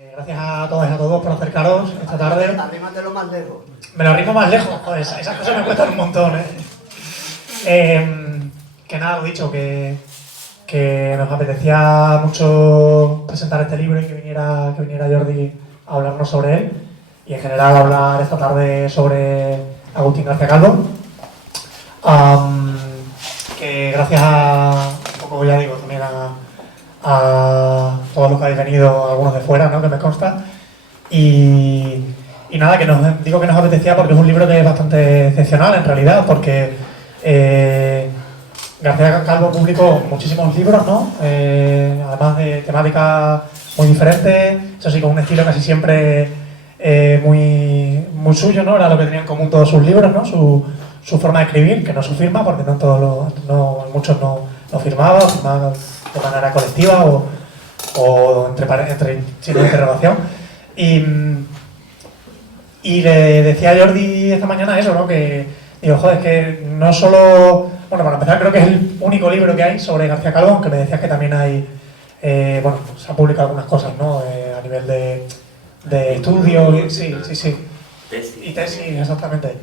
Gracias a todas y a todos por acercaros esta tarde. Arrímatelo más lejos. Me lo arrimo más lejos, joder, esas cosas me cuestan un montón, Que nada, lo dicho, que nos apetecía mucho presentar este libro y que viniera Jordi a hablarnos sobre él. Y en general hablar esta tarde sobre Agustín García Calvo. Que gracias a, un poco ya digo, también a todos los que habéis venido, algunos de fuera, ¿no? Que me consta. Y nada, que nos apetecía porque es un libro que es bastante excepcional en realidad, porque García Calvo publicó muchísimos libros, ¿no? Además de temáticas muy diferentes, eso sí, con un estilo casi siempre muy suyo, ¿no? Era lo que tenían en común todos sus libros, ¿no? Su forma de escribir, que no su firma, porque muchos no firmaban de manera colectiva o entre signos de interrogación. Y le decía a Jordi esta mañana eso, ¿no? Que digo, joder, es que no solo... Bueno, para empezar creo que es el único libro que hay sobre García Calvo, aunque me decías que también hay... bueno, pues se han publicado algunas cosas, ¿no? A nivel de estudio, sí. Y tesis, exactamente.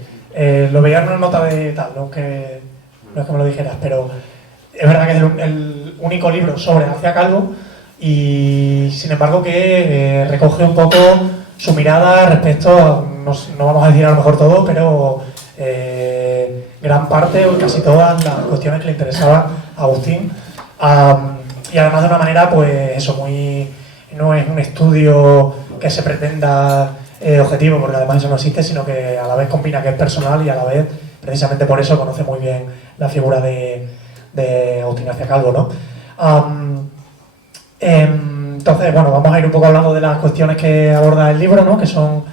Lo veía en una nota de tal, no es que me lo dijeras, pero es verdad que es el único libro sobre García Calvo y sin embargo que recoge un poco su mirada respecto a, no vamos a decir a lo mejor todo, pero gran parte o casi todas las cuestiones que le interesaban a Agustín. Y además de una manera, pues eso, no es un estudio que se pretenda objetivo, porque además eso no existe, sino que a la vez combina que es personal y a la vez, precisamente por eso, conoce muy bien la figura de Agustín García Calvo, ¿no? Entonces, bueno, vamos a ir un poco hablando de las cuestiones que aborda el libro, ¿no? Que son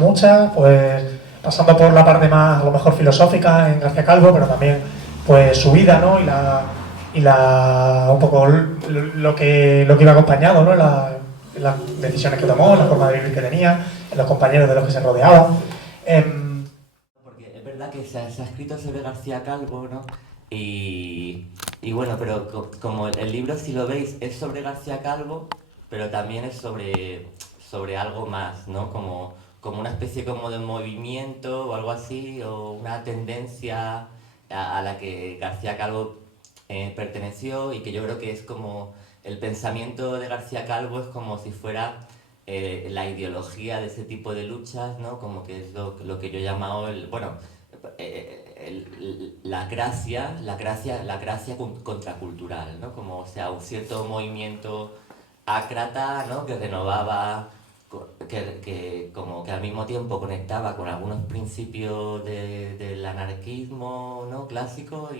muchas, pues pasando por la parte más, a lo mejor, filosófica en García Calvo, pero también pues su vida, ¿no? Y un poco lo que iba acompañado, ¿no? Las decisiones que tomó, la forma de vivir que tenía, los compañeros de los que se rodeaba. Porque es verdad que se ha escrito sobre García Calvo, ¿no? Y bueno, pero como el libro, si lo veis, es sobre García Calvo, pero también es sobre algo más, ¿no? Como una especie como de movimiento o algo así, o una tendencia a la que García Calvo perteneció y que yo creo que es como el pensamiento de García Calvo es como si fuera la ideología de ese tipo de luchas, ¿no? Como que es lo que yo he llamado la gracia contracultural, ¿no? Como, o sea, un cierto movimiento ácrata, ¿no? Que renovaba, que como que al mismo tiempo conectaba con algunos principios del anarquismo, ¿no? Clásico,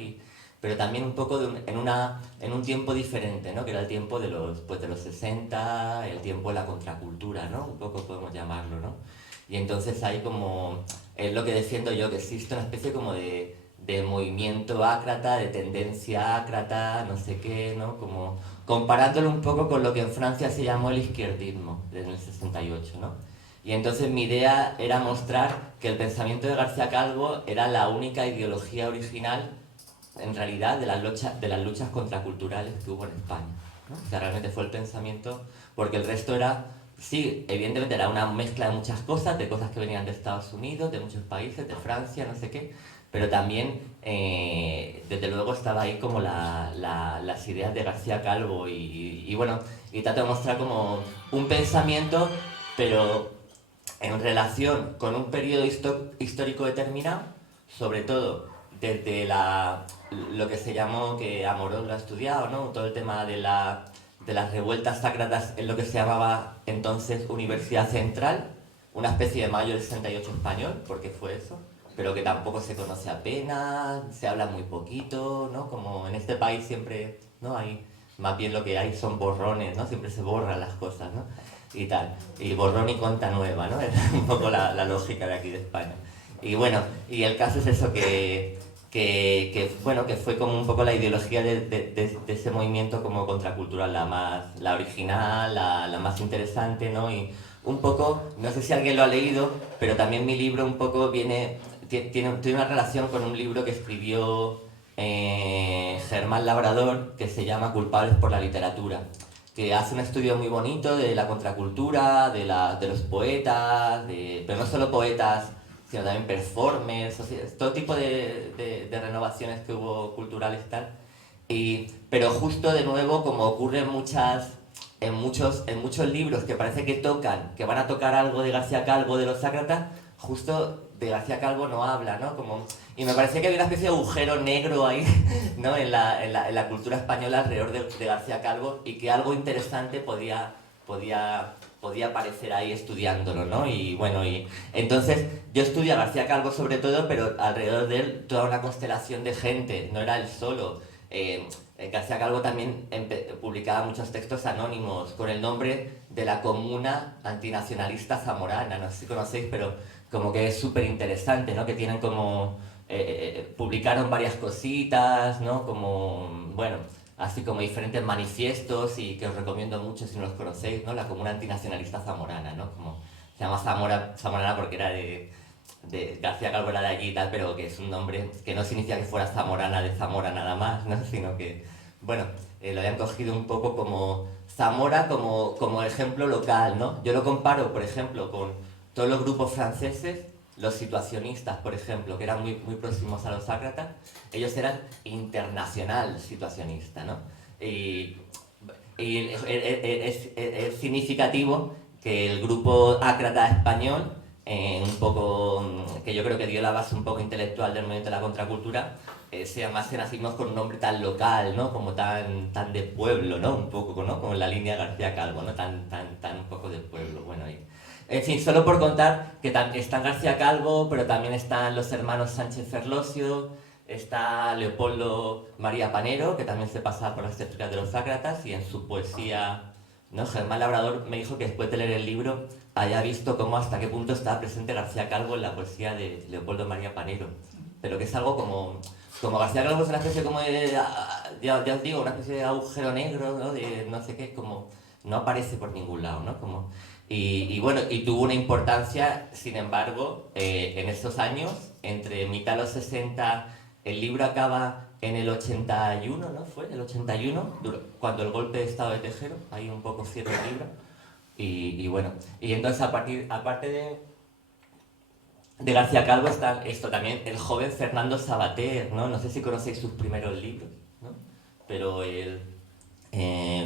pero también un poco en un tiempo diferente, ¿no? Que era el tiempo de los 60, el tiempo de la contracultura, ¿no? Un poco podemos llamarlo, ¿no? Y entonces hay como, es lo que defiendo yo, que existe una especie como de movimiento ácrata, de tendencia ácrata, no sé qué, ¿no? Como comparándolo un poco con lo que en Francia se llamó el izquierdismo, en el 68, ¿no? Y entonces mi idea era mostrar que el pensamiento de García Calvo era la única ideología original, en realidad, de las luchas contraculturales que hubo en España, ¿no? O sea, realmente fue el pensamiento, porque el resto era... Sí, evidentemente era una mezcla de muchas cosas, de cosas que venían de Estados Unidos, de muchos países, de Francia, no sé qué, pero también, desde luego, estaba ahí como las ideas de García Calvo y bueno, y trato de mostrar como un pensamiento, pero en relación con un periodo histórico determinado, sobre todo desde lo que se llamó, que Amorós lo ha estudiado, ¿no? Todo el tema de las revueltas sácratas en lo que se llamaba entonces Universidad Central, una especie de mayo del 68 español, porque fue eso, pero que tampoco se conoce apenas, se habla muy poquito, ¿no? Como en este país siempre, ¿no? Hay, más bien lo que hay son borrones, ¿no? Siempre se borran las cosas, ¿no? Y tal, y borrón y cuenta nueva, ¿no? Es un poco la lógica de aquí de España. Y bueno, y el caso es eso, que fue como un poco la ideología de ese movimiento como contracultural, la original, la más interesante, ¿no? Y un poco, no sé si alguien lo ha leído, pero también mi libro un poco tiene una relación con un libro que escribió Germán Labrador, que se llama Culpables por la literatura, que hace un estudio muy bonito de la contracultura, de los poetas, pero no solo poetas, sino también performers, o sea, todo tipo de renovaciones que hubo culturales y tal. Pero justo de nuevo, como ocurre en muchos libros que parece que van a tocar algo de García Calvo, de los Sácratas, justo de García Calvo no habla, ¿no? Y me parecía que había una especie de agujero negro ahí, ¿no? En la cultura española alrededor de García Calvo, y que algo interesante podía aparecer ahí estudiándolo, ¿no? Y bueno, entonces yo estudio a García Calvo sobre todo, pero alrededor de él toda una constelación de gente, no era él solo. García Calvo también publicaba muchos textos anónimos con el nombre de la Comuna Antinacionalista Zamorana, no sé si conocéis, pero como que es súper interesante, ¿no? Que tienen como... publicaron varias cositas, ¿no? Como, bueno, así como diferentes manifiestos, y que os recomiendo mucho si no los conocéis, ¿no? La Comuna Antinacionalista Zamorana, ¿no? Como se llama Zamorana porque era de García Calvo, era de allí y tal, pero que es un nombre que no significa que fuera zamorana de Zamora nada más, ¿no? Sino que, bueno, lo habían cogido un poco como Zamora como ejemplo local, ¿no? Yo lo comparo, por ejemplo, con todos los grupos franceses, los situacionistas, por ejemplo, que eran muy próximos a los Sácratas. Ellos eran internacional situacionista, ¿no? Y es significativo que el grupo ácrata español, un poco, que yo creo que dio la base un poco intelectual del movimiento de la contracultura, se llamasen así con un nombre tan local, ¿no? Como tan de pueblo, ¿no? Un poco, ¿no? Como en la línea García Calvo, ¿no? Tan un poco de pueblo, bueno. En fin, solo por contar que están García Calvo, pero también están los hermanos Sánchez Ferlosio, está Leopoldo María Panero, que también se pasa por las texturas de los Sácratas, y en su poesía, ¿no? Germán Labrador me dijo que después de leer el libro haya visto cómo hasta qué punto estaba presente García Calvo en la poesía de Leopoldo María Panero, pero que es algo como García Calvo es una especie como de, ya os digo, una especie de agujero negro, ¿no? De no sé qué, como no aparece por ningún lado, ¿no? Y bueno, y tuvo una importancia, sin embargo, en estos años, entre mitad de los 60, el libro acaba en el 81, ¿no? Fue el 81, cuando el golpe de estado de Tejero, ahí un poco cierra el libro. Y bueno, y entonces aparte de García Calvo está esto también, el joven Fernando Savater, ¿no? No sé si conocéis sus primeros libros, ¿no? Pero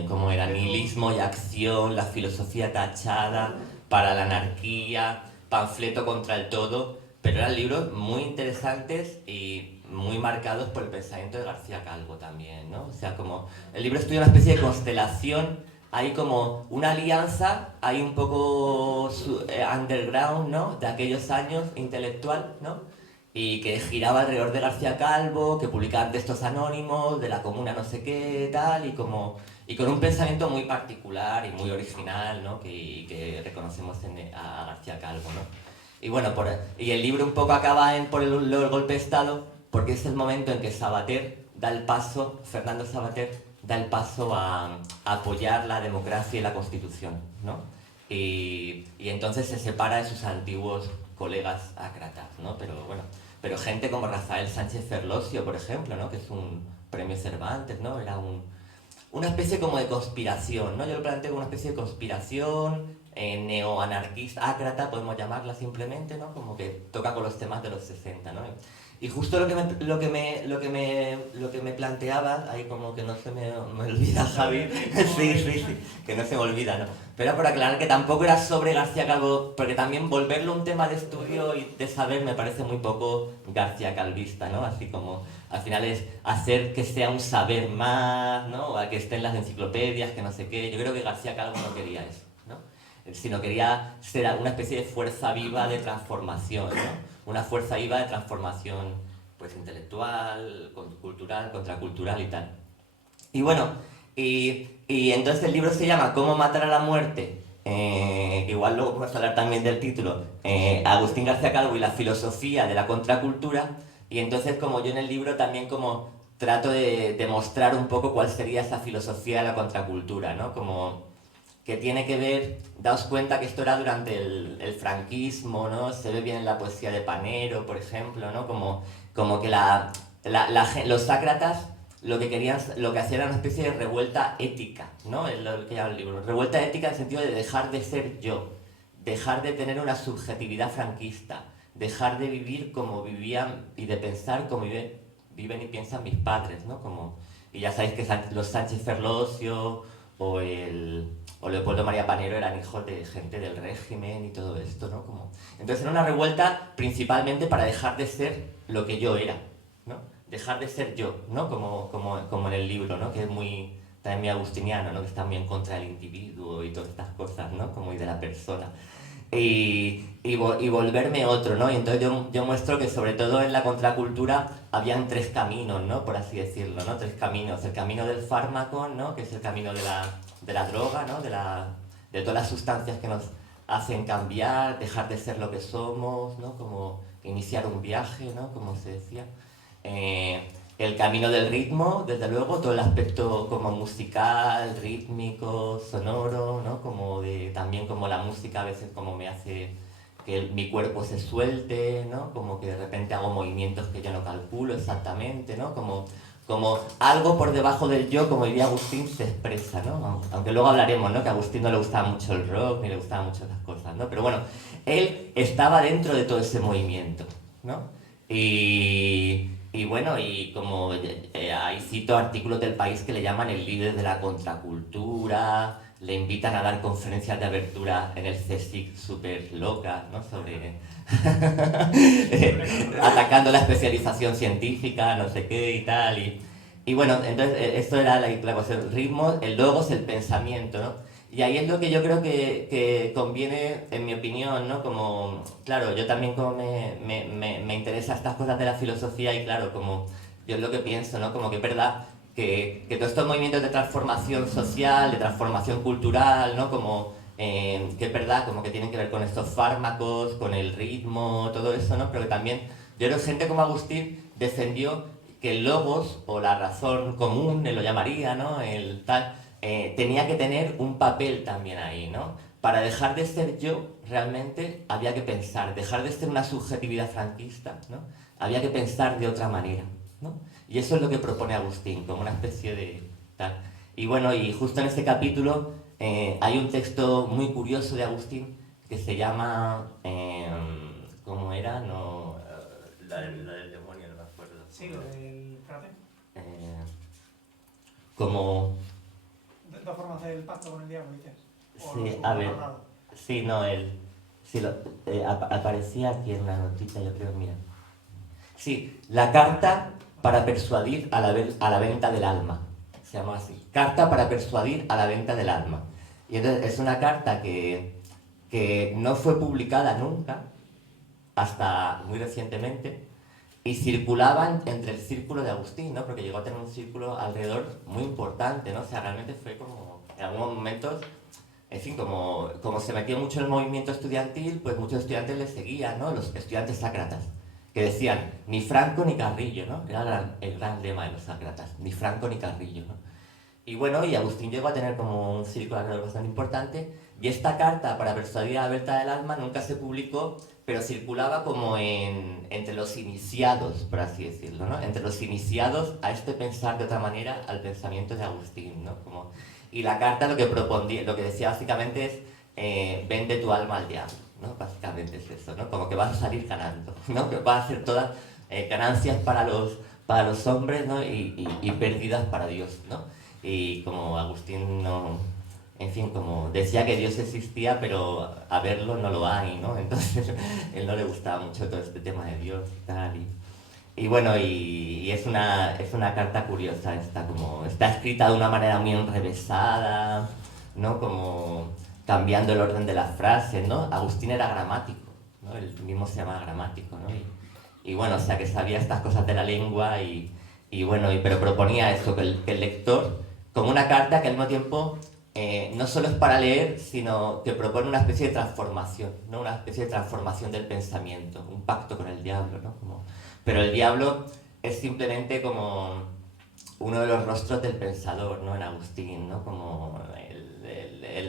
como era nihilismo y acción, la filosofía tachada, para la anarquía, panfleto contra el todo, pero eran libros muy interesantes y muy marcados por el pensamiento de García Calvo también, ¿no? O sea, como el libro estudia una especie de constelación, hay como una alianza, hay un poco underground, ¿no? De aquellos años, intelectual, ¿no? Y que giraba alrededor de García Calvo, que publicaba textos anónimos, de la comuna no sé qué, tal, y con un pensamiento muy particular y muy original, ¿no? Que reconocemos a García Calvo, ¿no? Y bueno, y el libro un poco acaba por el golpe de Estado, porque es el momento en que Fernando Savater da el paso a apoyar la democracia y la Constitución, ¿no? Y entonces se separa de sus antiguos colegas ácratas, ¿no? Pero gente como Rafael Sánchez Ferlosio, por ejemplo, ¿no? Que es un premio Cervantes, ¿no? Era una especie como de conspiración, ¿no? Yo lo planteo como una especie de conspiración neoanarquista, ácrata, podemos llamarla simplemente, ¿no? Como que toca con los temas de los 60, ¿no? Y justo lo que me planteaba, ahí como que no se me olvida, Javi, sí, que no se me olvida, ¿no? Pero por aclarar que tampoco era sobre García Calvo, porque también volverlo un tema de estudio y de saber me parece muy poco García Calvista, ¿no? Así como al final es hacer que sea un saber más, ¿no? O a que esté en las enciclopedias, que no sé qué. Yo creo que García Calvo no quería eso, ¿no? Sino quería ser una especie de fuerza viva de transformación, ¿no? Una fuerza viva de transformación, pues, intelectual, cultural, contracultural y tal. Y bueno, y entonces el libro se llama ¿Cómo matar a la muerte? Igual luego podemos hablar también del título, Agustín García Calvo y la filosofía de la contracultura. Y entonces, como yo en el libro también como trato de demostrar un poco cuál sería esa filosofía de la contracultura, ¿no? Como que tiene que ver, daos cuenta que esto era durante el franquismo, ¿no? Se ve bien en la poesía de Panero, por ejemplo, ¿no? Como que los sácratas lo que hacían era una especie de revuelta ética, ¿no? Es lo que llama el libro. Revuelta ética en el sentido de dejar de ser yo, dejar de tener una subjetividad franquista, dejar de vivir como vivían y de pensar como viven y piensan mis padres, ¿no? Y ya sabéis que los Sánchez Ferlosio o Leopoldo María Panero eran hijos de gente del régimen y todo esto, ¿no? Entonces era una revuelta principalmente para dejar de ser lo que yo era, ¿no? Dejar de ser yo, ¿no? Como en el libro, ¿no? Que es también muy agustiniano, ¿no? Que está muy en contra del individuo y todas estas cosas, ¿no? Y de la persona. Y volverme otro, ¿no? Y entonces yo muestro que sobre todo en la contracultura habían tres caminos, ¿no? Por así decirlo, ¿no? Tres caminos. El camino del fármaco, ¿no? Que es el camino de la droga, ¿no? De todas las sustancias que nos hacen cambiar, dejar de ser lo que somos, ¿no? Como iniciar un viaje, ¿no? Como se decía. El camino del ritmo, desde luego, todo el aspecto como musical, rítmico, sonoro, ¿no? También como la música a veces como me hace que mi cuerpo se suelte, ¿no? Como que de repente hago movimientos que yo no calculo exactamente, ¿no? Como algo por debajo del yo, como diría Agustín, se expresa, ¿no? Aunque luego hablaremos, ¿no? Que a Agustín no le gustaba mucho el rock, ni le gustaban mucho esas cosas, ¿no? Pero bueno, él estaba dentro de todo ese movimiento, ¿no? Y bueno, y como ahí cito artículos del País que le llaman el líder de la contracultura, le invitan a dar conferencias de abertura en el CSIC súper locas, ¿no? Sobre atacando la especialización científica, no sé qué y tal. Y bueno, entonces esto era la cosa, el ritmo, el logos, el pensamiento, ¿no? Y ahí es lo que yo creo que conviene, en mi opinión, ¿no? Claro, yo también como me interesan estas cosas de la filosofía y claro, como yo es lo que pienso, ¿no? Como que es verdad que todos estos movimientos de transformación social, de transformación cultural, ¿no? Que es verdad, como que tienen que ver con estos fármacos, con el ritmo, todo eso, ¿no? Pero que también, yo creo que gente como Agustín defendió que el logos, o la razón común, él lo llamaría, ¿no? Tenía que tener un papel también ahí, ¿no? Para dejar de ser yo, realmente había que pensar, dejar de ser una subjetividad franquista, ¿no? Había que pensar de otra manera, ¿no? Y eso es lo que propone Agustín, como una especie de tal. Y bueno, y justo en este capítulo hay un texto muy curioso de Agustín que se llama, ¿cómo era? No, la del demonio, no me acuerdo. Sí, lo del karate. Como... Dos formas del pacto con el diablo, dices. Sí, a ver. Sí, no, aparecía aquí en una notita, yo creo, mira. Sí, la carta para persuadir a la venta del alma. Se llama así. Carta para persuadir a la venta del alma. Y entonces es una carta que no fue publicada nunca, hasta muy recientemente, y circulaban entre el círculo de Agustín, ¿no? Porque llegó a tener un círculo alrededor muy importante, ¿no? O sea, realmente fue como, en algunos momentos, en fin, como se metió mucho en el movimiento estudiantil, pues muchos estudiantes le seguían, ¿no? Los estudiantes sácratas, que decían, ni Franco ni Carrillo, ¿no? Era el gran lema de los sácratas, ni Franco ni Carrillo, ¿no? Y bueno, y Agustín llegó a tener como un círculo alrededor bastante importante, y esta carta para persuadir a la venta del alma nunca se publicó, pero circulaba como entre los iniciados, por así decirlo, ¿no? Entre los iniciados a este pensar de otra manera, al pensamiento de Agustín, ¿no? Y la carta lo que decía básicamente es, vende tu alma al diablo, ¿no? Básicamente es eso, ¿no? Como que vas a salir ganando, ¿no? Que vas a ser todas ganancias para los hombres, ¿no? Y pérdidas para Dios, ¿no? Y como Agustín no... En fin, como decía que Dios existía, pero a verlo no lo hay, ¿no? Entonces, él no le gustaba mucho todo este tema de Dios y tal. Y bueno, y es una carta curiosa, está escrita de una manera muy enrevesada, ¿no? Como cambiando el orden de las frases, ¿no? Agustín era gramático, ¿no? Él mismo se llama gramático, ¿no? Y bueno, o sea, que sabía estas cosas de la lengua bueno, pero proponía eso, que el lector, como una carta que al mismo tiempo... no solo es para leer, sino que propone una especie de transformación, ¿no? Una especie de transformación del pensamiento, un pacto con el diablo, ¿no? Pero el diablo es simplemente como uno de los rostros del pensador, ¿no? En Agustín, ¿no? Como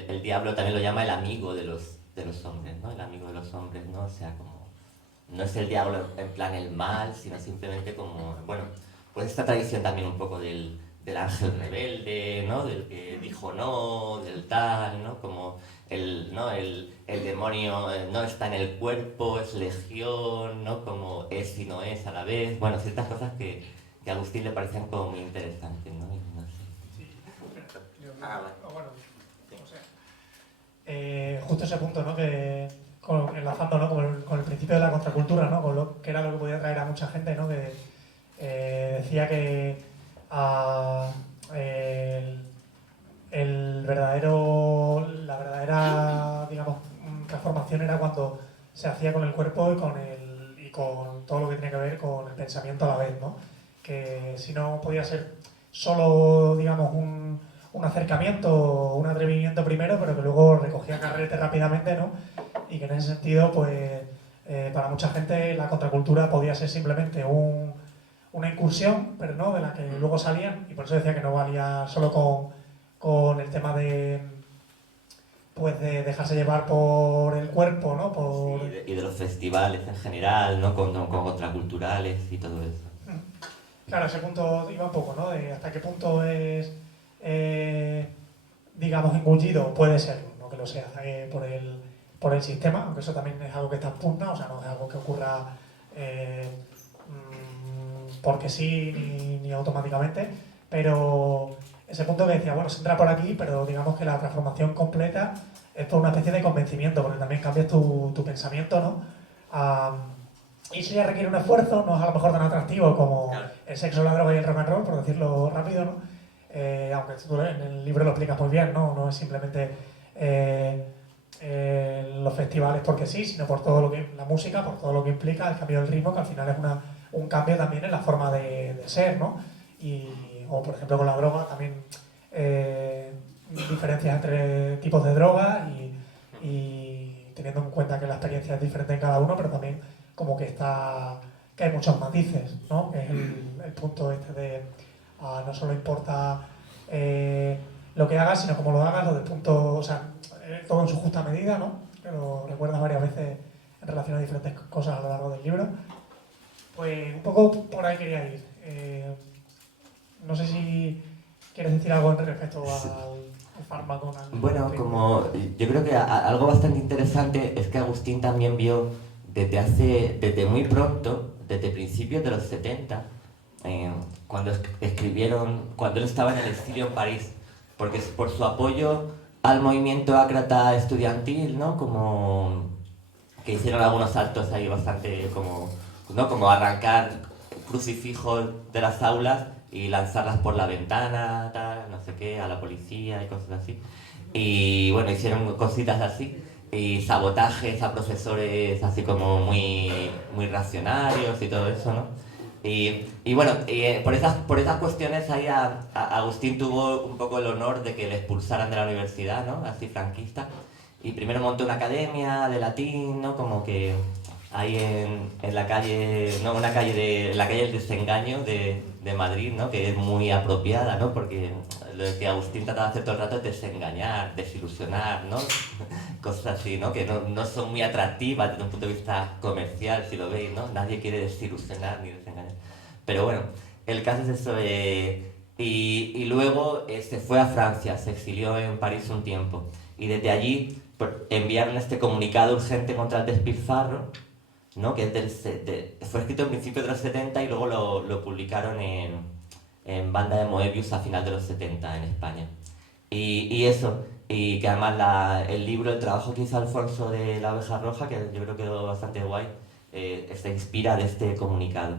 el diablo también lo llama el amigo de los hombres, ¿no? El amigo de los hombres, ¿no? O sea, como no es el diablo en plan el mal, sino simplemente como, bueno, pues esta tradición también un poco del ángel rebelde, ¿no? Del que dijo no, del tal, ¿no? Como el demonio no está en el cuerpo, es legión, ¿no? Como es y no es a la vez. Bueno, ciertas cosas que a Agustín le parecían como muy interesantes, ¿no? Y no sé. Sí, Vale. bueno, o sea, justo ese punto, ¿no? Que enlazando, ¿no? Con el principio de la contracultura, ¿no? Con lo que era lo que podía traer a mucha gente, ¿no? Que decía que la verdadera, digamos, transformación era cuando se hacía con el cuerpo y con todo lo que tenía que ver con el pensamiento a la vez, ¿no? Que si no podía ser solo, digamos, un acercamiento, un atrevimiento primero, pero que luego recogía carrete rápidamente, ¿no? Y que en ese sentido, pues, para mucha gente la contracultura podía ser simplemente una incursión, pero no, de la que luego salían, y por eso decía que no valía solo con el tema de, pues, de dejarse llevar por el cuerpo, ¿no? Por... Sí, y de los festivales en general, ¿no? Con contraculturales y todo eso. Claro, ese punto iba un poco, ¿no? De hasta qué punto es, digamos, engullido, puede ser, no que lo sea, por el sistema, aunque eso también es algo que está en punta, o sea, no es algo que ocurra porque sí ni automáticamente, pero ese punto que decía, bueno, se entra por aquí, pero digamos que la transformación completa es por una especie de convencimiento, porque también cambias tu pensamiento, ¿no? Y eso ya requiere un esfuerzo, no es a lo mejor tan atractivo como el sexo, la droga y el rock and roll, por decirlo rápido, ¿no? Aunque tú en el libro lo explicas muy bien, ¿no? No es simplemente los festivales porque sí, sino por todo lo que la música, por todo lo que implica el cambio del ritmo, que al final es un cambio también en la forma de ser, ¿no? O por ejemplo con la droga también diferencias entre tipos de drogas y teniendo en cuenta que la experiencia es diferente en cada uno, pero también como que que hay muchos matices, ¿no? Que es el punto este de no solo importa lo que hagas, sino cómo lo hagas, lo del punto, o sea, todo en su justa medida, ¿no? Que lo recuerdas varias veces en relación a diferentes cosas a lo largo del libro. Pues un poco por ahí quería ir. No sé si quieres decir algo respecto al fármaco. Bueno, como yo creo que algo bastante interesante es que Agustín también vio desde muy pronto, desde principios de los 70, cuando cuando él estaba en el exilio en París, porque es por su apoyo al movimiento ácrata estudiantil, ¿no? Como que hicieron algunos actos ahí bastante ¿no? Como arrancar crucifijos de las aulas y lanzarlas por la ventana, tal, no sé qué, a la policía y cosas así. Y bueno, hicieron cositas así y sabotajes a profesores así como muy reaccionarios y todo eso, ¿no? Y bueno, por esas cuestiones ahí Agustín tuvo un poco el honor de que le expulsaran de la universidad, ¿no? Así franquista. Y primero montó una academia de latín, ¿no? Como que ahí en la calle, ¿no? La calle del Desengaño de Madrid, ¿no? Que es muy apropiada, ¿no? Porque lo que Agustín trataba de hacer todo el rato es desengañar, desilusionar, ¿no? Cosas así, ¿no? Que no son muy atractivas desde un punto de vista comercial, si lo veis, ¿no? Nadie quiere desilusionar ni desengañar. Pero bueno, el caso es eso. Y luego se fue a Francia, se exilió en París un tiempo. Y desde allí enviaron este comunicado urgente contra el despilfarro, ¿no? Que fue escrito en principios de los 70 y luego lo publicaron en Banda de Moebius a final de los 70 en España. Y eso, y que además el libro, el trabajo que hizo Alfonso de La Oveja Roja, que yo creo que quedó bastante guay, se inspira de este comunicado.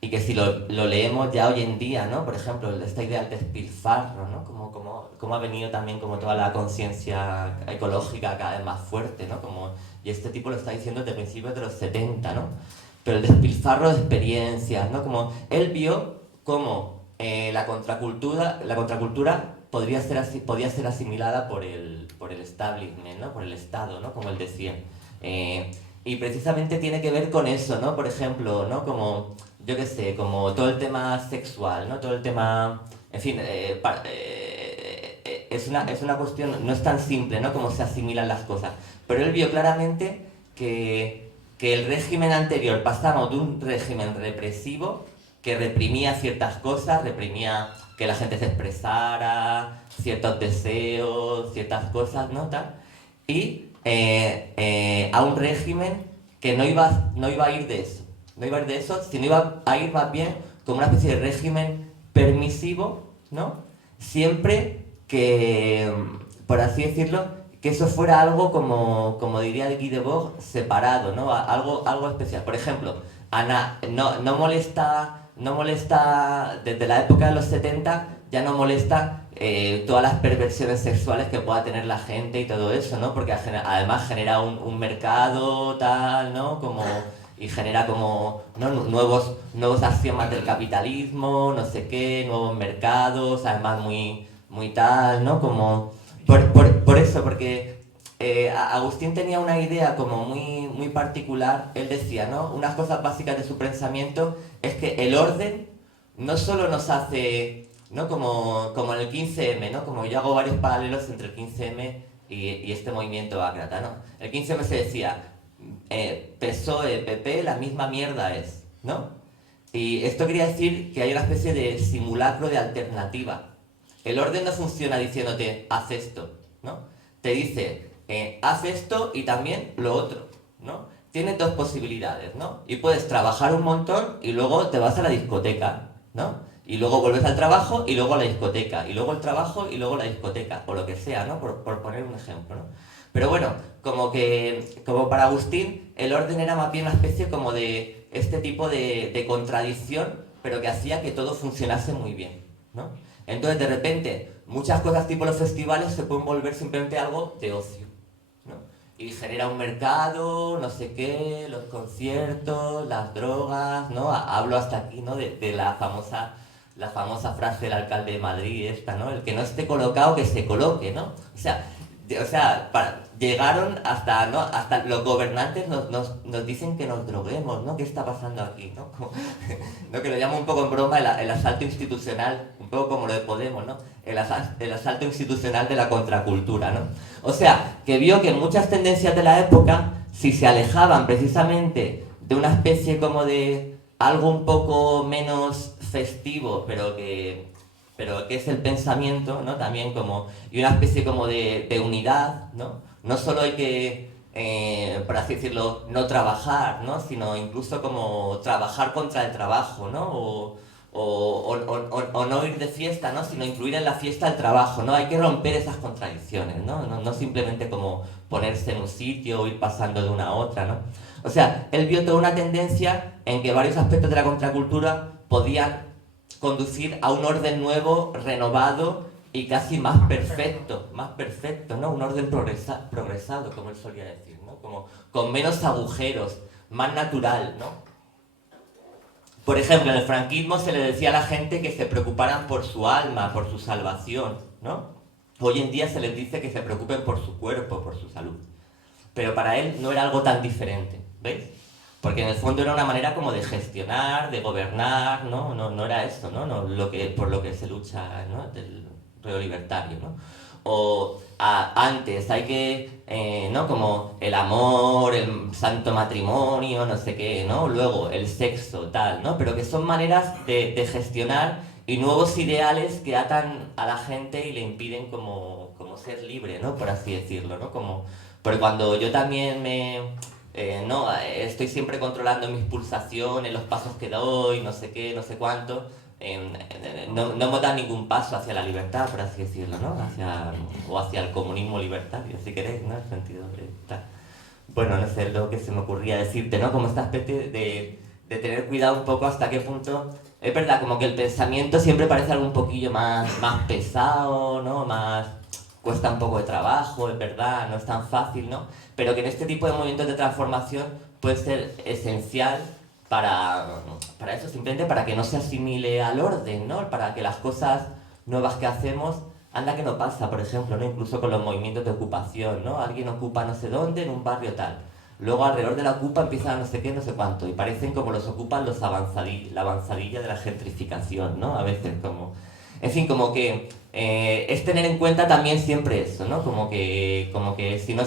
Y que si lo leemos ya hoy en día, ¿no? Por ejemplo, esta idea del despilfarro, ¿no? Como ha venido también como toda la conciencia ecológica cada vez más fuerte, ¿no? Y este tipo lo está diciendo desde principios de los 70, ¿no? Pero el despilfarro de experiencias, ¿no? Como él vio cómo la contracultura podía ser asimilada por el establishment, ¿no? Por el Estado, ¿no? Como él decía. Y precisamente tiene que ver con eso, ¿no? Por ejemplo, ¿no? Como, yo qué sé, como todo el tema sexual, ¿no? Todo el tema... En fin, es una cuestión, no es tan simple, ¿no? Como se asimilan las cosas. Pero él vio claramente que el régimen anterior pasamos de un régimen represivo que reprimía ciertas cosas, reprimía que la gente se expresara, ciertos deseos, ciertas cosas, ¿no? Tal. Y a un régimen que no iba a ir de eso. No iba a ir de eso, sino iba a ir más bien como una especie de régimen permisivo, ¿no? Siempre que, por así decirlo, que eso fuera algo como diría Guy Debord, separado, ¿no? Algo especial. Por ejemplo, no molesta, desde la época de los 70, ya no molesta todas las perversiones sexuales que pueda tener la gente y todo eso, ¿no? Porque además genera un mercado, tal, ¿no? Y genera como, ¿no? nuevos axiomas del capitalismo, no sé qué, nuevos mercados, además muy tal, ¿no? Por eso, porque Agustín tenía una idea como muy particular. Él decía, ¿no? Unas cosas básicas de su pensamiento es que el orden no solo nos hace, ¿no? Como en el 15M, ¿no? Como yo hago varios paralelos entre el 15M y este movimiento ácrata, ¿no? El 15M se decía, PSOE, PP, la misma mierda es, ¿no? Y esto quería decir que hay una especie de simulacro de alternativa. El orden no funciona diciéndote, haz esto, ¿no? Te dice, haz esto y también lo otro, ¿no? Tienes dos posibilidades, ¿no? Y puedes trabajar un montón y luego te vas a la discoteca, ¿no? Y luego vuelves al trabajo y luego a la discoteca, y luego el trabajo y luego la discoteca, o lo que sea, ¿no? Por poner un ejemplo, ¿no? Pero bueno, como para Agustín, el orden era más bien una especie como de este tipo de contradicción, pero que hacía que todo funcionase muy bien, ¿no? Entonces, de repente, muchas cosas tipo los festivales se pueden volver simplemente algo de ocio, ¿no? Y genera un mercado, no sé qué, los conciertos, las drogas, ¿no? Hablo hasta aquí, ¿no? De la famosa frase del alcalde de Madrid esta, ¿no? El que no esté colocado, que se coloque, ¿no? Llegaron hasta, ¿no? Hasta los gobernantes nos dicen que nos droguemos, ¿no? ¿Qué está pasando aquí, no? ¿No? Que lo llamo un poco en broma el asalto institucional, un poco como lo de Podemos, ¿no? El asalto institucional de la contracultura, ¿no? O sea, que vio que muchas tendencias de la época, si se alejaban precisamente de una especie como de algo un poco menos festivo, pero que es el pensamiento, ¿no? También y una especie como de unidad, ¿no? No solo hay que, por así decirlo, no trabajar, ¿no? Sino incluso como trabajar contra el trabajo, ¿no? O no ir de fiesta, ¿no? Sino incluir en la fiesta el trabajo, ¿no? Hay que romper esas contradicciones, ¿no? No simplemente como ponerse en un sitio o ir pasando de una a otra, ¿no? O sea, él vio toda una tendencia en que varios aspectos de la contracultura podían conducir a un orden nuevo, renovado y casi más perfecto, ¿no? Un orden progresado, como él solía decir, ¿no? Como con menos agujeros, más natural, ¿no? Por ejemplo, en el franquismo se le decía a la gente que se preocuparan por su alma, por su salvación, ¿no? Hoy en día se les dice que se preocupen por su cuerpo, por su salud. Pero para él no era algo tan diferente, ¿veis? Porque en el fondo era una manera como de gestionar, de gobernar, ¿no? No era eso, ¿no? Por lo que se lucha, ¿no? Del rollo libertario, ¿no? Antes hay que, ¿no? Como el amor, el santo matrimonio, no sé qué, ¿no? Luego el sexo, tal, ¿no? Pero que son maneras de gestionar y nuevos ideales que atan a la gente y le impiden como ser libre, ¿no? Por así decirlo, ¿no? Porque cuando yo también no, estoy siempre controlando mis pulsaciones, los pasos que doy, no sé qué, no sé cuánto. No hemos dado ningún paso hacia la libertad, por así decirlo, ¿no? O hacia el comunismo libertario, si queréis, ¿no? El sentido de tal. Bueno, no sé, lo que se me ocurría decirte, ¿no? Como esta especie de tener cuidado un poco hasta qué punto. Es verdad, como que el pensamiento siempre parece algo un poquillo más pesado, ¿no? Cuesta un poco de trabajo, es verdad, no es tan fácil, ¿no? Pero que en este tipo de movimientos de transformación puede ser esencial para eso, simplemente para que no se asimile al orden, ¿no? Para que las cosas nuevas que hacemos, anda que no pasa, por ejemplo, ¿no? Incluso con los movimientos de ocupación, ¿no? Alguien ocupa no sé dónde en un barrio tal. Luego alrededor de la ocupa empieza no sé qué, no sé cuánto, y parecen como los ocupan la avanzadilla de la gentrificación, ¿no? A veces como... En fin, como que es tener en cuenta también siempre eso, ¿no? Como que si no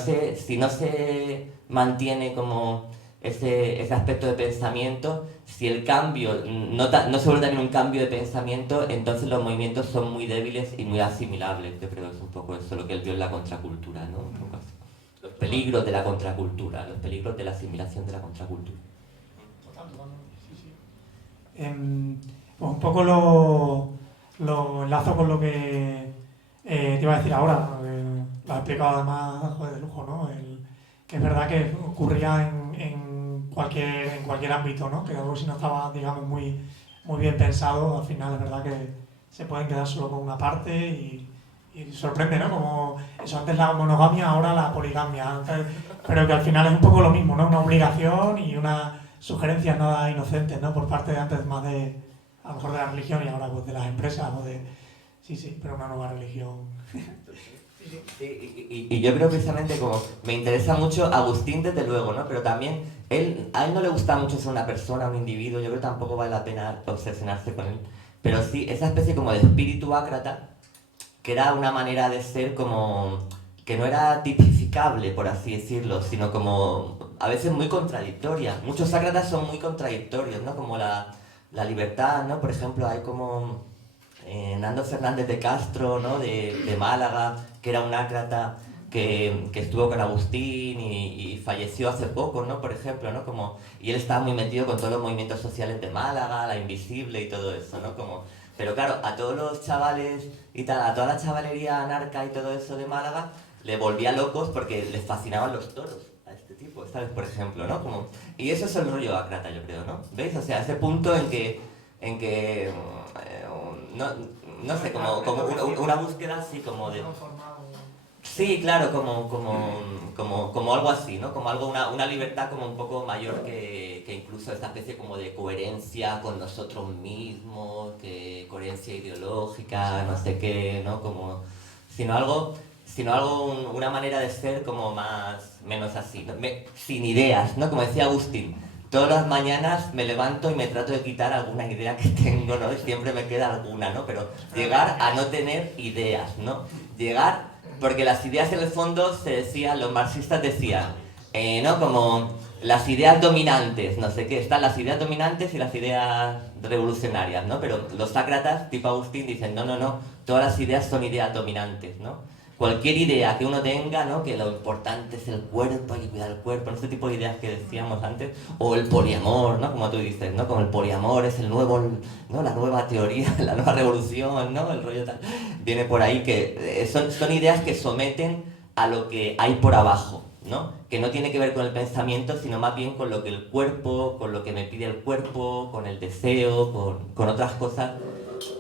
se mantiene como ese aspecto de pensamiento, si el cambio no se vuelve también un cambio de pensamiento, entonces los movimientos son muy débiles y muy asimilables. Yo creo que es un poco eso lo que él vio en la contracultura, ¿no? Un poco así. Los peligros de la contracultura, los peligros de la asimilación de la contracultura. Pues un poco lo enlazo con lo que te iba a decir ahora, lo has explicado además, joder, de lujo, ¿no? Que es verdad que ocurría en cualquier ámbito, ¿no? Que algo si no estaba, digamos, muy bien pensado, al final es verdad que se pueden quedar solo con una parte y sorprende, ¿no? Como eso, antes la monogamia, ahora la poligamia, antes, pero que al final es un poco lo mismo, ¿no? Una obligación y unas sugerencias nada inocentes, ¿no? Por parte de antes más de, a lo mejor de la religión y ahora pues de las empresas o de... Sí, pero una nueva religión. Sí, y yo creo precisamente como me interesa mucho Agustín desde luego, ¿no? Pero también a él no le gusta mucho ser una persona, un individuo, yo creo que tampoco vale la pena obsesionarse con él, pero sí esa especie como de espíritu ácrata, que era una manera de ser como que no era tipificable, por así decirlo, sino como a veces muy contradictoria. Muchos ácratas son muy contradictorios, ¿no? Como la libertad, ¿no? Por ejemplo, hay como Nando Fernández de Castro, ¿no? de Málaga, que era un ácrata que estuvo con Agustín y falleció hace poco, ¿no? Por ejemplo, ¿no? Como, y él estaba muy metido con todos los movimientos sociales de Málaga, la Invisible y todo eso, ¿no? Como, pero claro, a todos los chavales y tal, a toda la chavalería anarca y todo eso de Málaga, le volvía locos porque les fascinaban los toros a este tipo, ¿sabes? Por ejemplo, ¿no? Como, y eso es el rollo ácrata, yo creo, ¿no? ¿Veis? O sea, ese punto en que no sé, como una búsqueda así como de... Sí, claro, como algo así, ¿no? Como algo, una libertad como un poco mayor que incluso esta especie como de coherencia con nosotros mismos, que coherencia ideológica, no sé qué, ¿no? Como, sino algo una manera de ser como menos así, ¿no? Sin ideas, ¿no? Como decía Agustín. Todas las mañanas me levanto y me trato de quitar alguna idea que tengo, ¿no? Y siempre me queda alguna, ¿no? Pero llegar a no tener ideas, ¿no? Llegar, porque las ideas en el fondo se decían, los marxistas decían, ¿no? Como las ideas dominantes, no sé qué, están las ideas dominantes y las ideas revolucionarias, ¿no? Pero los sácratas, tipo Agustín, dicen, no, todas las ideas son ideas dominantes, ¿no? Cualquier idea que uno tenga, ¿no? Que lo importante es el cuerpo, hay que cuidar el cuerpo, este tipo de ideas que decíamos antes, o el poliamor, ¿no? Como tú dices, ¿no? Como el poliamor es el nuevo, ¿no? La nueva teoría, la nueva revolución, ¿no? El rollo tal, viene por ahí que son ideas que someten a lo que hay por abajo, ¿no? Que no tiene que ver con el pensamiento, sino más bien con lo que el cuerpo, con lo que me pide el cuerpo, con el deseo, con otras cosas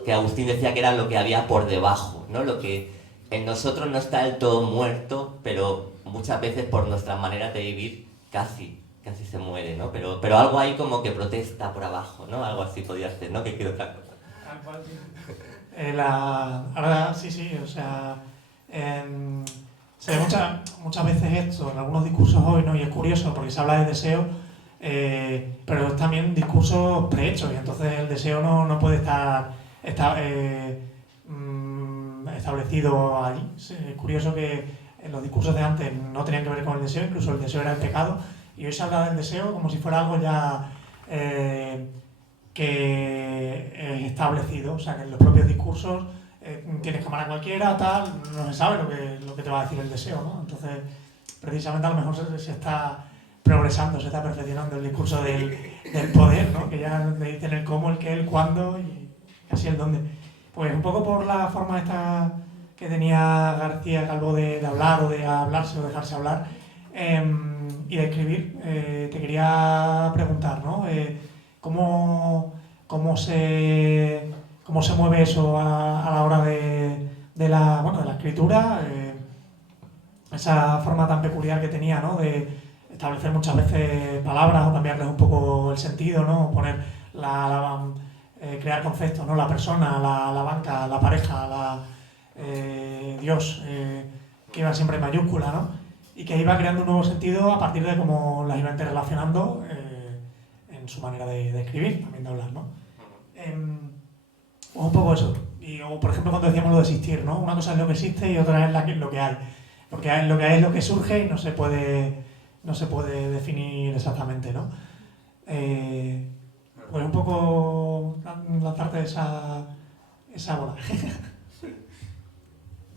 que Agustín decía que era lo que había por debajo, ¿no? Lo que en nosotros no está del todo muerto, pero muchas veces por nuestras maneras de vivir casi se muere, ¿no? Pero algo ahí como que protesta por abajo, ¿no? Algo así podría ser, ¿no? Que quiero otra cosa. Ahora sí, o sea, se ve muchas veces esto en algunos discursos hoy, ¿no? Y es curioso porque se habla de deseo, pero es también discursos prehechos, y entonces el deseo no puede estar establecido allí. Es curioso que en los discursos de antes no tenían que ver con el deseo, incluso el deseo era el pecado, y hoy se habla del deseo como si fuera algo ya que es establecido, o sea que en los propios discursos tienes que amar a cualquiera, tal, no se sabe lo que te va a decir el deseo, ¿no? Entonces, precisamente a lo mejor se está progresando, se está perfeccionando el discurso del poder, ¿no? Que ya le dicen el cómo, el qué, el cuándo y casi el dónde. Pues un poco por la forma esta que tenía García Calvo de hablar o de hablarse o dejarse hablar y de escribir, te quería preguntar, ¿no? ¿Cómo se mueve eso a la hora de la escritura? Esa forma tan peculiar que tenía, ¿no? De establecer muchas veces palabras o cambiarles un poco el sentido, ¿no? Poner crear conceptos, ¿no? La persona, la banca, la pareja, Dios, que iba siempre en mayúscula, ¿no? Y que iba creando un nuevo sentido a partir de cómo las iba interrelacionando en su manera de escribir, también de hablar, ¿no? Un poco eso. O por ejemplo cuando decíamos lo de existir, ¿no? Una cosa es lo que existe y otra es lo que hay. Porque lo que hay es lo que surge y no se puede no se puede definir exactamente, ¿no? Pues un poco lanzarte esa bola.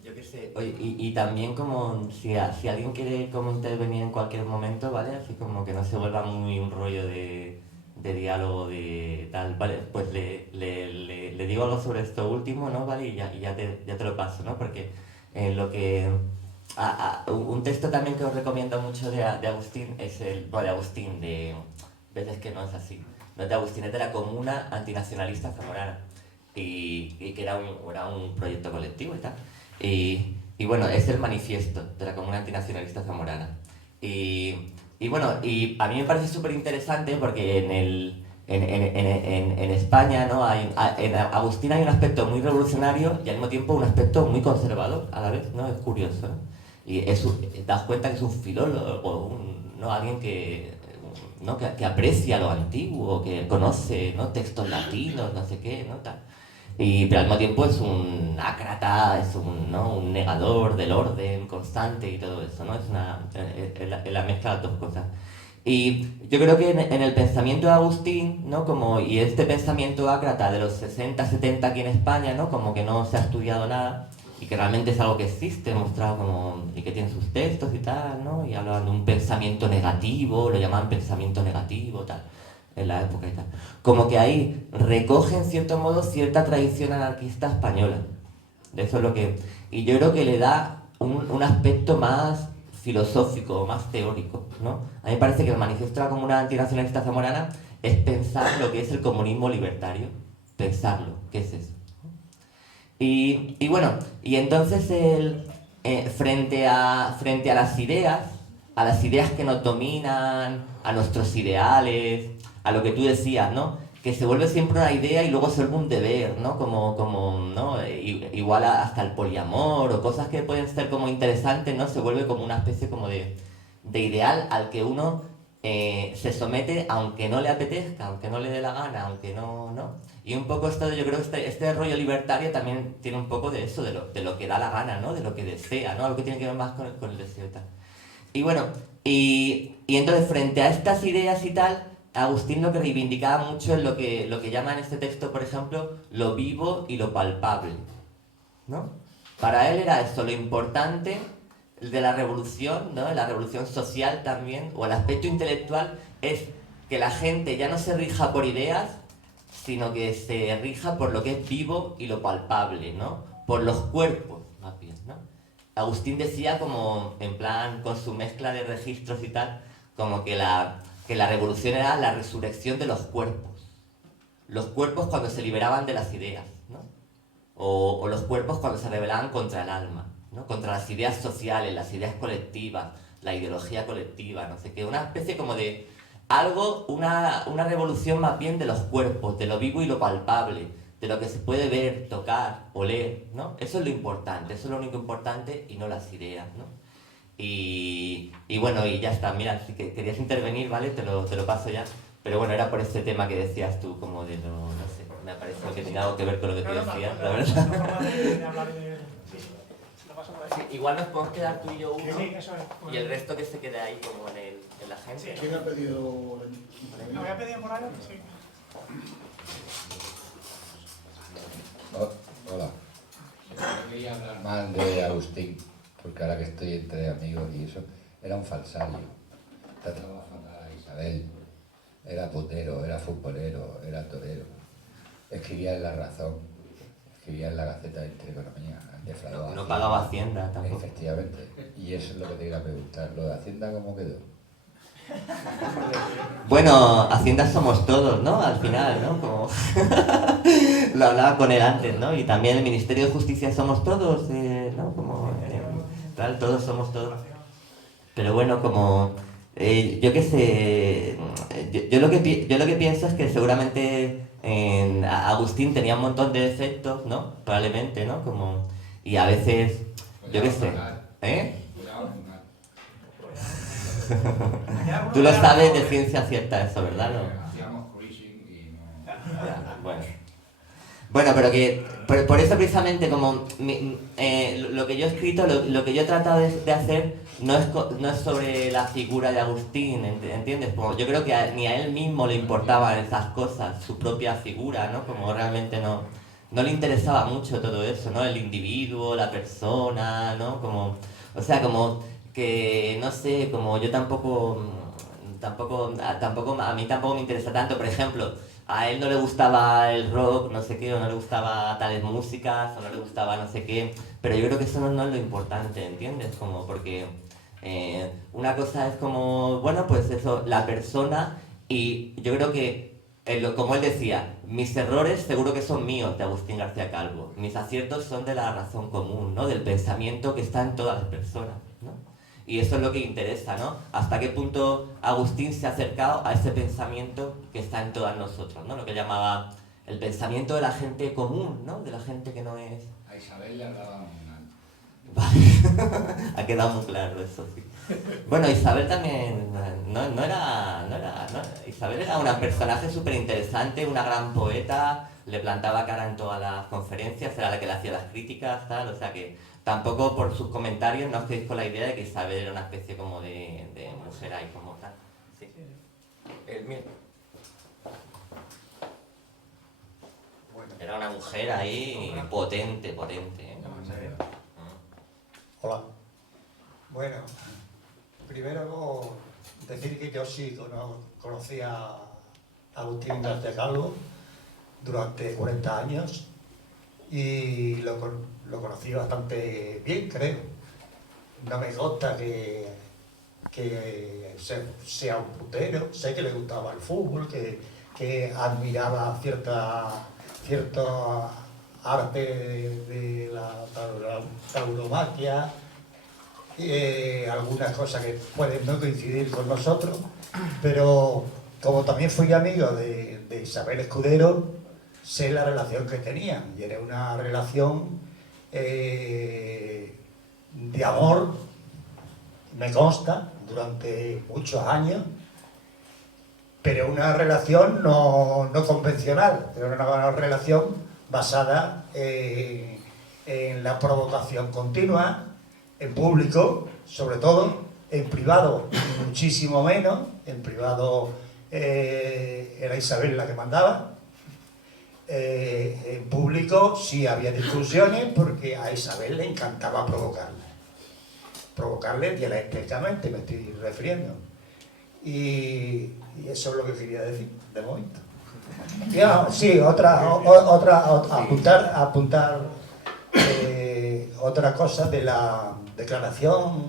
Yo qué sé. Oye, y también como si alguien quiere como intervenir en cualquier momento, ¿vale? Así como que no se vuelva muy un rollo de diálogo, de tal, ¿vale? Pues le digo algo sobre esto último, ¿no? ¿Vale? Y ya te lo paso, ¿no? Porque lo que... un texto también que os recomiendo mucho de Agustín es de Agustín, de veces que no es así. No de Agustín, es de la Comuna Antinacionalista Zamorana. Y que era un proyecto colectivo y tal. Y bueno, es el manifiesto de la Comuna Antinacionalista Zamorana. Y bueno, y a mí me parece súper interesante porque en España, ¿no? En Agustín hay un aspecto muy revolucionario y al mismo tiempo un aspecto muy conservador a la vez, ¿no? Es curioso, ¿no? Y te das cuenta que es un filólogo, ¿no? Alguien ¿no? que aprecia lo antiguo, que conoce, ¿no? Textos latinos, no sé qué, ¿no? Tal. Pero al mismo tiempo es un ácrata, es ¿no? un negador del orden constante y todo eso, ¿no? Es la mezcla de las dos cosas. Y yo creo que en el pensamiento de Agustín, ¿no? Y este pensamiento ácrata de los 60, 70 aquí en España, ¿no? Como que no se ha estudiado nada y que realmente es algo que existe, mostrado y que tiene sus textos y tal, ¿no? Y hablaban de un pensamiento negativo, lo llamaban pensamiento negativo, tal, en la época y tal. Como que ahí recoge en cierto modo cierta tradición anarquista española. Eso es lo que... Y yo creo que le da un aspecto más filosófico, más teórico, ¿no? A mí me parece que el manifiesto de la Comuna Antinacionalista Zamorana es pensar lo que es el comunismo libertario. Pensarlo, ¿qué es eso? Y bueno, y entonces frente a a las ideas que nos dominan, a nuestros ideales, a lo que tú decías, ¿no? Que se vuelve siempre una idea y luego se vuelve un deber, ¿no? ¿no? Igual hasta el poliamor o cosas que pueden ser como interesantes, ¿no? Se vuelve como una especie como de ideal al que uno se somete aunque no le apetezca, aunque no le dé la gana, aunque ¿no? Y un poco yo creo que este rollo libertario también tiene un poco de eso, de lo que da la gana, ¿no? De lo que desea, ¿no? Algo que tiene que ver más con el deseo y tal. Y bueno, y entonces frente a estas ideas y tal, Agustín lo que reivindicaba mucho es lo que llama en este texto, por ejemplo, lo vivo y lo palpable, ¿no? Para él era eso, lo importante de la revolución, ¿no? De la revolución social también, o el aspecto intelectual, es que la gente ya no se rija por ideas, sino que se rija por lo que es vivo y lo palpable, ¿no? Por los cuerpos, más bien, ¿no? Agustín decía como, en plan, con su mezcla de registros y tal, como que la revolución era la resurrección de los cuerpos. Los cuerpos cuando se liberaban de las ideas, ¿no? O los cuerpos cuando se rebelaban contra el alma, ¿no? Contra las ideas sociales, las ideas colectivas, la ideología colectiva, no sé qué. Una especie como de una revolución más bien de los cuerpos, de lo vivo y lo palpable, de lo que se puede ver, tocar, oler, ¿no? Eso es lo importante, eso es lo único importante y no las ideas, ¿no? Y bueno, y ya está. Mira, si querías intervenir, ¿vale? Te lo paso ya. Pero bueno, era por este tema que decías tú, como de no sé, me parece que tenía algo que ver con lo que tú decías, la verdad. Sí, igual nos podemos quedar tú y yo uno, sí, eso es. y el resto que se quede ahí como en la gente. Sí. ¿Quién ha pedido? ¿Me había pedido por algo? Sí. Hola. Mal de Agustín, porque ahora que estoy entre amigos y eso, era un falsario. Trataba fatal a Isabel, era putero, era futbolero, era torero. Escribía en La Razón, escribía en la Gaceta de Intereconomía. No pagaba Hacienda tampoco. Efectivamente, y eso es lo que te iba a preguntar. ¿Lo de Hacienda cómo quedó? Bueno, Hacienda somos todos, ¿no? Al final, ¿no? Como lo hablaba con él antes, ¿no? Y también el Ministerio de Justicia somos todos, ¿no? Como, tal, todos somos todos. Pero bueno, como, yo qué sé, yo lo que pienso es que seguramente Agustín tenía un montón de defectos, ¿no? Probablemente, ¿no? Como, y a veces, yo qué sé, ¿eh? Tú lo sabes de ciencia cierta eso, ¿verdad? ¿No? Hacíamos cruising y no... Ya, bueno. Bueno, pero que por eso precisamente como lo que yo he escrito, lo que yo he tratado de hacer no es sobre la figura de Agustín, ¿entiendes? Como yo creo que ni a él mismo le importaban esas cosas, su propia figura, ¿no? Como realmente no le interesaba mucho todo eso, ¿no? El individuo, la persona, ¿no? Como, o sea, como que, no sé, como yo tampoco, a mí tampoco me interesa tanto, por ejemplo, a él no le gustaba el rock, no sé qué, o no le gustaba tales músicas, o no le gustaba no sé qué, pero yo creo que eso no es lo importante, ¿entiendes? Como porque una cosa es como, bueno, pues eso, la persona, y yo creo que, como él decía, mis errores seguro que son míos, de Agustín García Calvo, mis aciertos son de la razón común, ¿no? Del pensamiento que está en todas las personas, ¿no? Y eso es lo que interesa, ¿no? Hasta qué punto Agustín se ha acercado a ese pensamiento que está en todas nosotros, ¿no? Lo que llamaba el pensamiento de la gente común, ¿no? De la gente que no es... A Isabel le hablaba muy mal. Vale. Ha quedado muy claro eso, sí. Bueno, Isabel también Isabel era un personaje súper interesante, una gran poeta, le plantaba cara en todas las conferencias, era la que le hacía las críticas, tal, o sea que tampoco por sus comentarios no os quedéis con la idea de que Isabel era una especie como de mujer ahí como tal. Sí. Mira. Era una mujer ahí potente, ¿eh? Hola. Bueno, primero decir que yo sí conocí a Agustín García Calvo durante 40 años y lo conocí bastante bien, creo. No me consta que sea un putero, sé que le gustaba el fútbol, que admiraba cierta arte de la tauromaquia, algunas cosas que pueden no coincidir con nosotros, pero como también fui amigo de Isabel Escudero, sé la relación que tenían, y era una relación de amor, me consta, durante muchos años, pero una relación no convencional, era una relación basada en la provocación continua, en público, sobre todo, en privado muchísimo menos, en privado era Isabel la que mandaba, en público sí había discusiones porque a Isabel le encantaba provocarle dialécticamente, me estoy refiriendo, y eso es lo que quería decir de momento. Sí, apuntar otra cosa de la declaración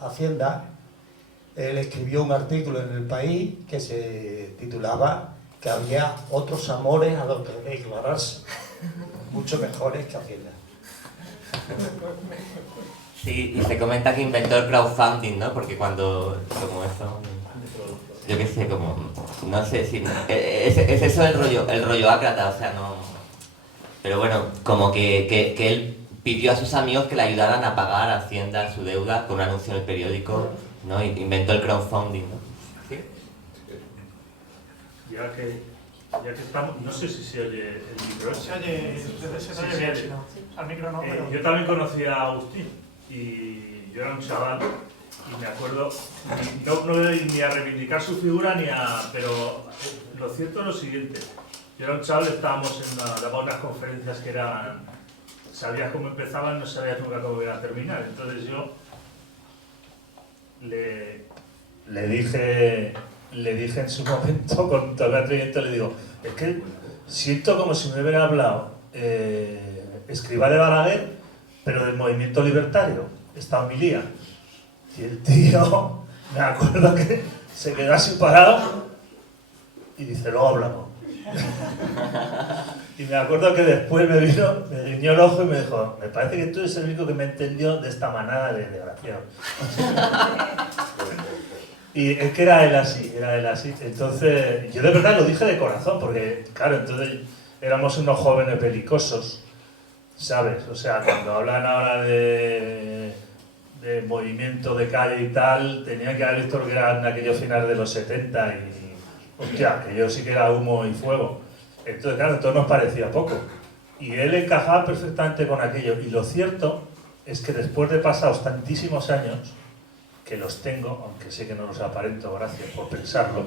Hacienda. Él escribió un artículo en El País que se titulaba que había otros amores a los que declararse, mucho mejores que Hacienda. Sí, y se comenta que inventó el crowdfunding, ¿no? Porque como eso... Yo qué sé, como... No sé si... Es eso el rollo ácrata, o sea, no... Pero bueno, como que él pidió a sus amigos que le ayudaran a pagar a Hacienda su deuda con un anuncio en el periódico, ¿no? Y inventó el crowdfunding, ¿no? ¿Sí? Ya que estamos, no sé si se oye el micro. Se oye bien, sí, no. Al micro no, pero... Yo también conocí a Agustín y yo era un chaval y me acuerdo, no voy ni a reivindicar su figura pero lo cierto es lo siguiente. Yo era un chaval, daba unas conferencias que eran, sabías cómo empezaban, no sabías nunca cómo iban a terminar. Entonces yo le dije en su momento, con todo el atrevimiento, le digo, es que siento como si me hubiera hablado Escrivá de Balaguer, pero del movimiento libertario, esta homilía. Y el tío, me acuerdo que se quedó así parado y dice, luego hablamos. Y me acuerdo que después me guiñó el ojo y me dijo, me parece que tú eres el único que me entendió de esta manada de desgraciado. Y es que era él así. Entonces, yo de verdad lo dije de corazón, porque claro, entonces éramos unos jóvenes belicosos, ¿sabes? O sea, cuando hablan ahora de movimiento de calle y tal, tenía que haber visto lo que eran aquellos finales de los 70 y hostia, que yo sí que era humo y fuego. Entonces, claro, todo nos parecía poco. Y él encajaba perfectamente con aquello. Y lo cierto es que después de pasados tantísimos años, que los tengo, aunque sé que no los aparento, gracias por pensarlo,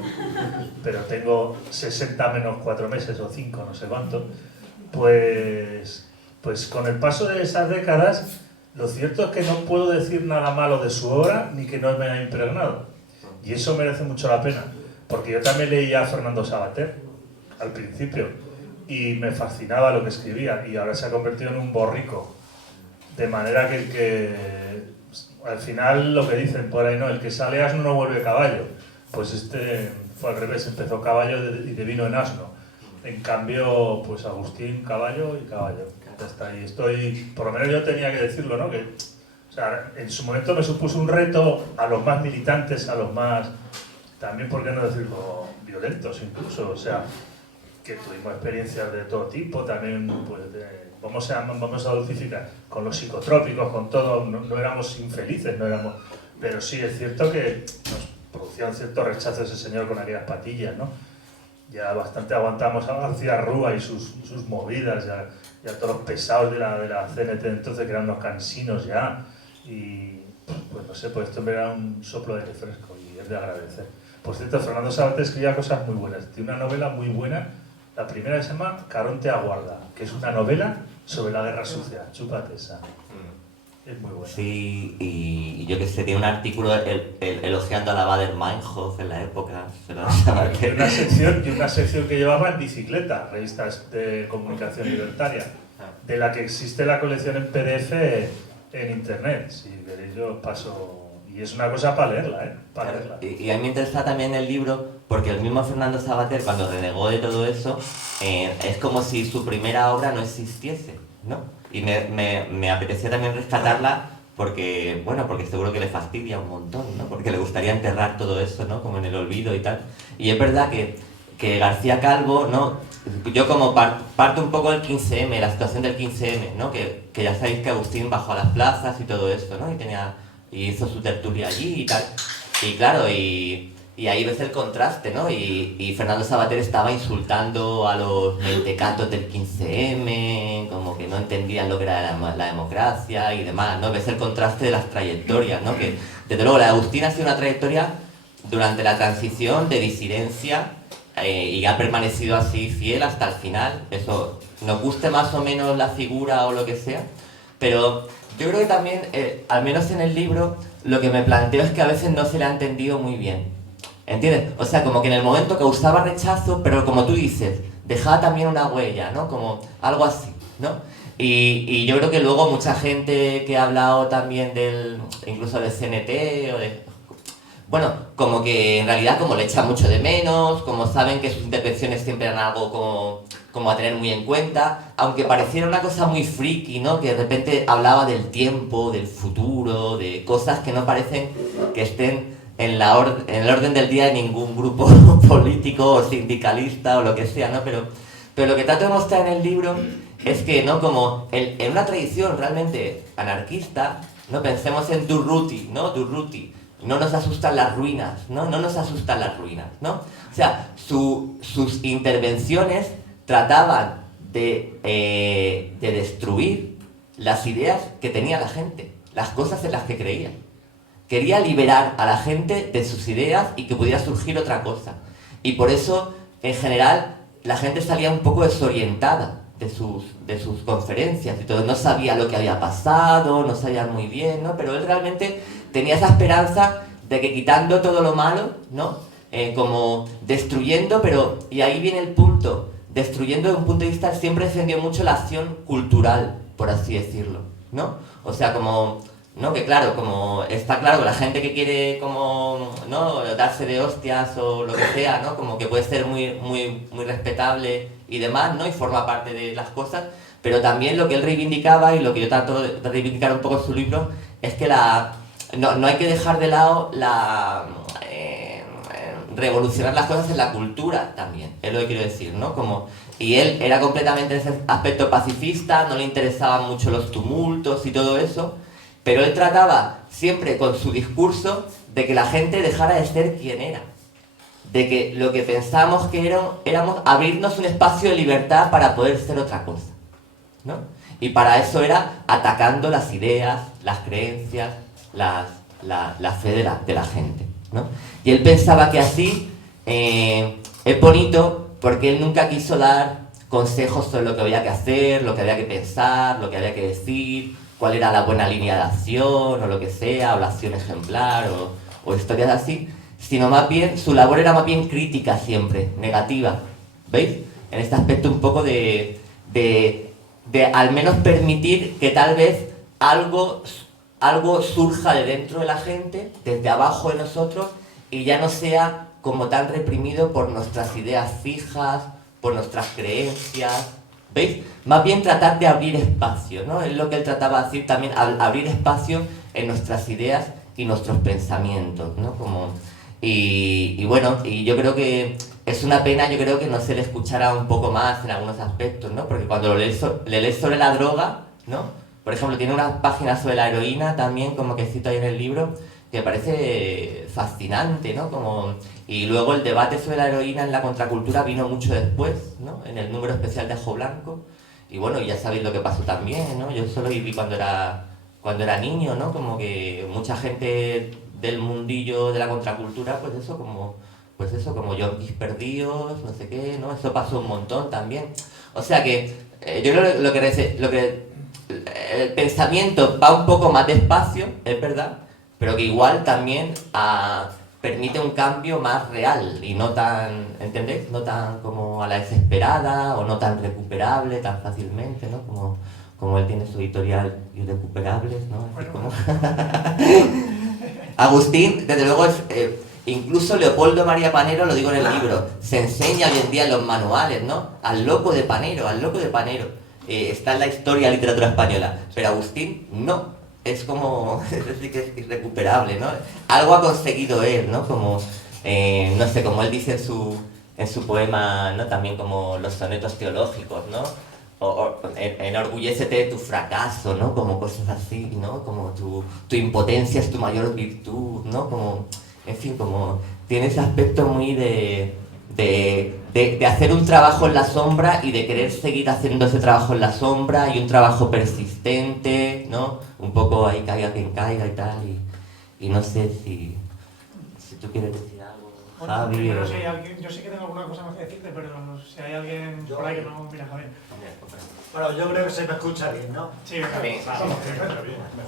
pero tengo 60 menos 4 meses o 5, no sé cuánto, pues con el paso de esas décadas, lo cierto es que no puedo decir nada malo de su obra ni que no me haya impregnado. Y eso merece mucho la pena, porque yo también leía a Fernando Savater al principio y me fascinaba lo que escribía, y ahora se ha convertido en un borrico, de manera que al final lo que dicen por ahí, no, el que sale asno no vuelve caballo. Pues este fue al revés, empezó caballo y devino en asno. En cambio, pues Agustín, caballo y caballo. Ya está, y estoy, por lo menos yo tenía que decirlo, ¿no? Que, o sea, en su momento me supuso un reto a los más militantes, a los más, también, ¿por qué no decirlo?, violentos incluso, o sea, que tuvimos experiencias de todo tipo, también, pues, vamos a dulcificar, con los psicotrópicos, con todo, no éramos infelices, no éramos, pero sí es cierto que nos producía un cierto rechazo ese señor con aquellas patillas, ¿no? Ya bastante aguantamos a García Rúa y sus movidas, ya todos los pesados de la CNT entonces, que eran unos cansinos ya, y pues no sé, pues esto me era un soplo de aire fresco y es de agradecer. Por cierto, Fernando Savater escribía cosas muy buenas, tiene una novela muy buena, la primera se llama Caronte aguarda, que es una novela sobre la guerra sucia, chúpate esa. Es muy buena. Sí, y yo que sé, tiene un artículo elogiando a la Baader-Meinhof en la época. Y una sección que llevaba en Bicicleta, revistas de comunicación libertaria, de la que existe la colección en PDF en internet. Si queréis yo os paso. Y es una cosa para leerla, ¿eh? Para leerla. Y a mí me interesa también el libro, porque el mismo Fernando Savater, cuando renegó de todo eso, es como si su primera obra no existiese, ¿no? Y me apetecía también rescatarla porque, bueno, porque seguro que le fastidia un montón, ¿no? Porque le gustaría enterrar todo eso, ¿no? Como en el olvido y tal. Y es verdad que García Calvo, ¿no? Yo como parto un poco del 15M, la situación del 15M, ¿no? Que ya sabéis que Agustín bajó a las plazas y todo esto, ¿no? Y hizo su tertulia allí y tal. Y claro, y ahí ves el contraste, ¿no? Y Fernando Savater estaba insultando a los mentecatos del 15M, como que no entendían lo que era la democracia y demás, ¿no? Ves el contraste de las trayectorias, ¿no? Que desde luego la de Agustín ha sido una trayectoria durante la transición de disidencia y ha permanecido así fiel hasta el final. Eso, nos guste más o menos la figura o lo que sea, pero yo creo que también, al menos en el libro, lo que me planteo es que a veces no se le ha entendido muy bien. ¿Entiendes? O sea, como que en el momento causaba rechazo, pero como tú dices, dejaba también una huella, ¿no? Como algo así, ¿no? Y yo creo que luego mucha gente que ha hablado también incluso del CNT o de... Bueno, como que en realidad como le echan mucho de menos, como saben que sus intervenciones siempre eran algo como a tener muy en cuenta, aunque pareciera una cosa muy friki, ¿no? Que de repente hablaba del tiempo, del futuro, de cosas que no parecen que estén en el orden del día de ningún grupo político o sindicalista o lo que sea, ¿no? Pero lo que trato de mostrar en el libro es que, ¿no? Como en una tradición realmente anarquista, ¿no? Pensemos en Durruti, ¿no? Durruti. No nos asustan las ruinas, ¿no? No nos asustan las ruinas, ¿no? O sea, sus intervenciones trataban de destruir las ideas que tenía la gente, las cosas en las que creía. Quería liberar a la gente de sus ideas y que pudiera surgir otra cosa. Y por eso, en general, la gente salía un poco desorientada de sus conferencias y todo. No sabía lo que había pasado, no sabía muy bien, ¿no? Pero él realmente tenía esa esperanza de que quitando todo lo malo, ¿no? Como destruyendo, pero, y ahí viene el punto, destruyendo desde un punto de vista, él siempre defendió mucho la acción cultural, por así decirlo, ¿no? O sea, como, ¿no? Que claro, como está claro que la gente que quiere como, ¿no? Darse de hostias o lo que sea, ¿no? Como que puede ser muy, muy, muy respetable y demás, ¿no? Y forma parte de las cosas, pero también lo que él reivindicaba y lo que yo trato de reivindicar un poco en su libro es que no hay que dejar de lado revolucionar las cosas en la cultura también, es lo que quiero decir, ¿no? Y él era completamente en ese aspecto pacifista, no le interesaban mucho los tumultos y todo eso, pero él trataba siempre con su discurso de que la gente dejara de ser quien era, de que lo que pensábamos que éramos abrirnos un espacio de libertad para poder ser otra cosa, ¿no? Y para eso era atacando las ideas, las creencias, la fe de la gente, ¿no? Y él pensaba que así es bonito porque él nunca quiso dar consejos sobre lo que había que hacer, lo que había que pensar, lo que había que decir, cuál era la buena línea de acción o lo que sea, o la acción ejemplar o historias así, sino más bien, su labor era más bien crítica siempre, negativa, ¿veis? En este aspecto un poco de al menos permitir que tal vez algo surja de dentro de la gente, desde abajo de nosotros, y ya no sea como tan reprimido por nuestras ideas fijas, por nuestras creencias, ¿veis? Más bien tratar de abrir espacio, ¿no? Es lo que él trataba de decir también, abrir espacio en nuestras ideas y nuestros pensamientos, ¿no? Y bueno, y yo creo que es una pena, yo creo que no se le escuchara un poco más en algunos aspectos, ¿no? Porque cuando le lees sobre la droga, ¿no? Por ejemplo, tiene unas páginas sobre la heroína también, como que cito ahí en el libro, que me parece fascinante, ¿no? Y luego el debate sobre la heroína en la contracultura vino mucho después, ¿no? En el número especial de Ajo Blanco. Y bueno, ya sabéis lo que pasó también, ¿no? Yo eso lo viví cuando era niño, ¿no? Como que mucha gente del mundillo de la contracultura, pues eso como yonkis perdidos, no sé qué, ¿no? Eso pasó un montón también. O sea que yo creo que el pensamiento va un poco más despacio, es verdad, pero que igual también permite un cambio más real y no tan, ¿entendéis? No tan como a la desesperada o no tan recuperable tan fácilmente, ¿no? Como él tiene su editorial Irrecuperables, ¿no? Así como... Agustín, desde luego, incluso Leopoldo María Panero, lo digo en el libro, se enseña hoy en día en los manuales, ¿no? Al loco de Panero. Está en la historia de la literatura española, pero Agustín no. Es como, es decir, que es irrecuperable, ¿no? Algo ha conseguido él, ¿no? Como, no sé, como él dice en su poema, ¿no? También como los sonetos teológicos, ¿no? Enorgullécete de tu fracaso, ¿no? Como cosas así, ¿no? Como tu impotencia es tu mayor virtud, ¿no? Como, en fin, como tiene ese aspecto muy de hacer un trabajo en la sombra y de querer seguir haciendo ese trabajo en la sombra y un trabajo persistente, ¿no? Un poco ahí caiga quien caiga y tal, y no sé si tú quieres decir algo, Bueno, Javi. primero, si hay alguien, yo sí que tengo alguna cosa más que decirte, pero si hay alguien por ahí que no, mira, Javier. Bueno, yo creo que se me escucha bien, ¿no? Sí, venga. Bien.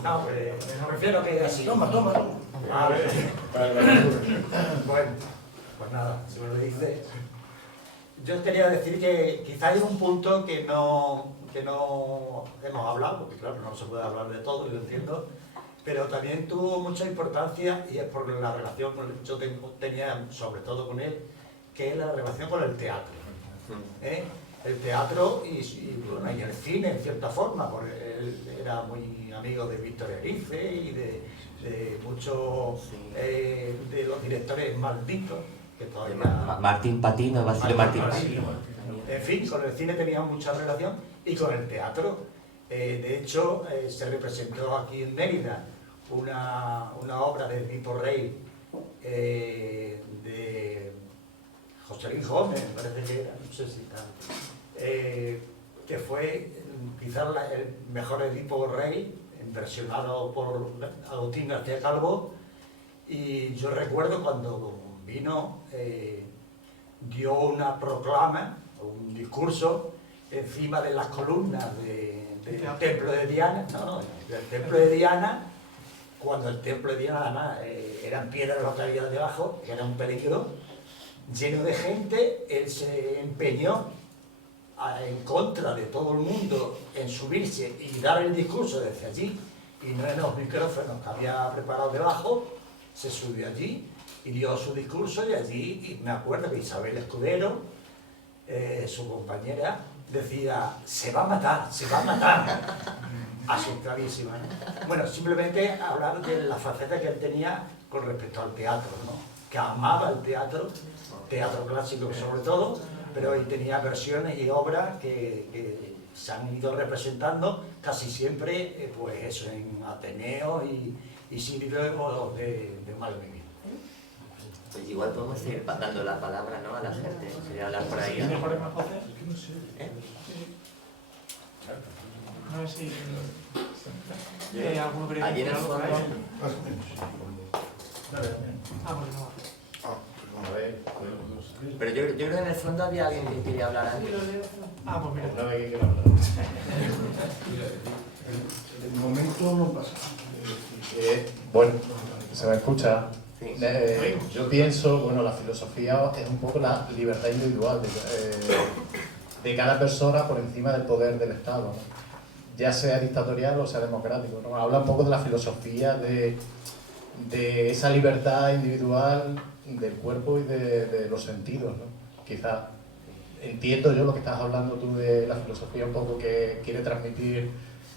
No, me refiero a que así. Toma. A ver. Bueno, pues nada, si me lo dices. Yo quería decir que quizá hay un punto que no hemos hablado, porque claro, no se puede hablar de todo, yo entiendo, pero también tuvo mucha importancia, y es por la relación que yo tenía sobre todo con él, que es la relación con el teatro. El teatro y el cine en cierta forma, porque él era muy amigo de Víctor Erice y de muchos de los directores malditos que todavía... Martín Patino, Basilio Martín Patino. En fin, con el cine tenía mucha relación y con el teatro. De hecho, se representó aquí en Mérida una obra de Edipo Rey de José Luis Gómez, me parece que era, no sé si está, que fue quizás el mejor Edipo Rey, versionado por Agustín García Calvo, y yo recuerdo cuando vino, dio una proclama, un discurso, encima de las columnas del templo de Diana, del templo de Diana, cuando el templo de Diana además eran piedras lo que había debajo, que era un peligro, lleno de gente. Él se empeñó en contra de todo el mundo en subirse y dar el discurso desde allí, y no en los micrófonos que había preparado debajo, se subió allí y dio su discurso, y allí, y me acuerdo que Isabel Escudero, su compañera, decía, se va a matar, asustadísima, ¿no? Bueno, simplemente hablar de la faceta que él tenía con respecto al teatro, ¿no? Que amaba el teatro clásico sobre todo, pero él tenía versiones y obras que se han ido representando casi siempre, pues eso, en Ateneo y sitios de Malvivir. Pues igual podemos seguir dando la palabra, ¿no? A la gente, sería hablar por ahí. ¿Tienes por ahí más voces? ¿Eh? No sé si... ¿Alguno quería Allí en el decir algo por ahí? Dale. Pues no. A ver, Pero yo creo que en el fondo había alguien que quería hablar antes. Pues mira. una vez que quiero hablar. El momento no pasa. Bueno, se me escucha. Sí. Yo pienso, bueno, la filosofía es un poco la libertad individual de cada persona por encima del poder del Estado, ¿no? Ya sea dictatorial o sea democrático, ¿no? Habla un poco de la filosofía de esa libertad individual del cuerpo y de los sentidos, ¿no? Quizás entiendo yo lo que estás hablando tú de la filosofía un poco que quiere transmitir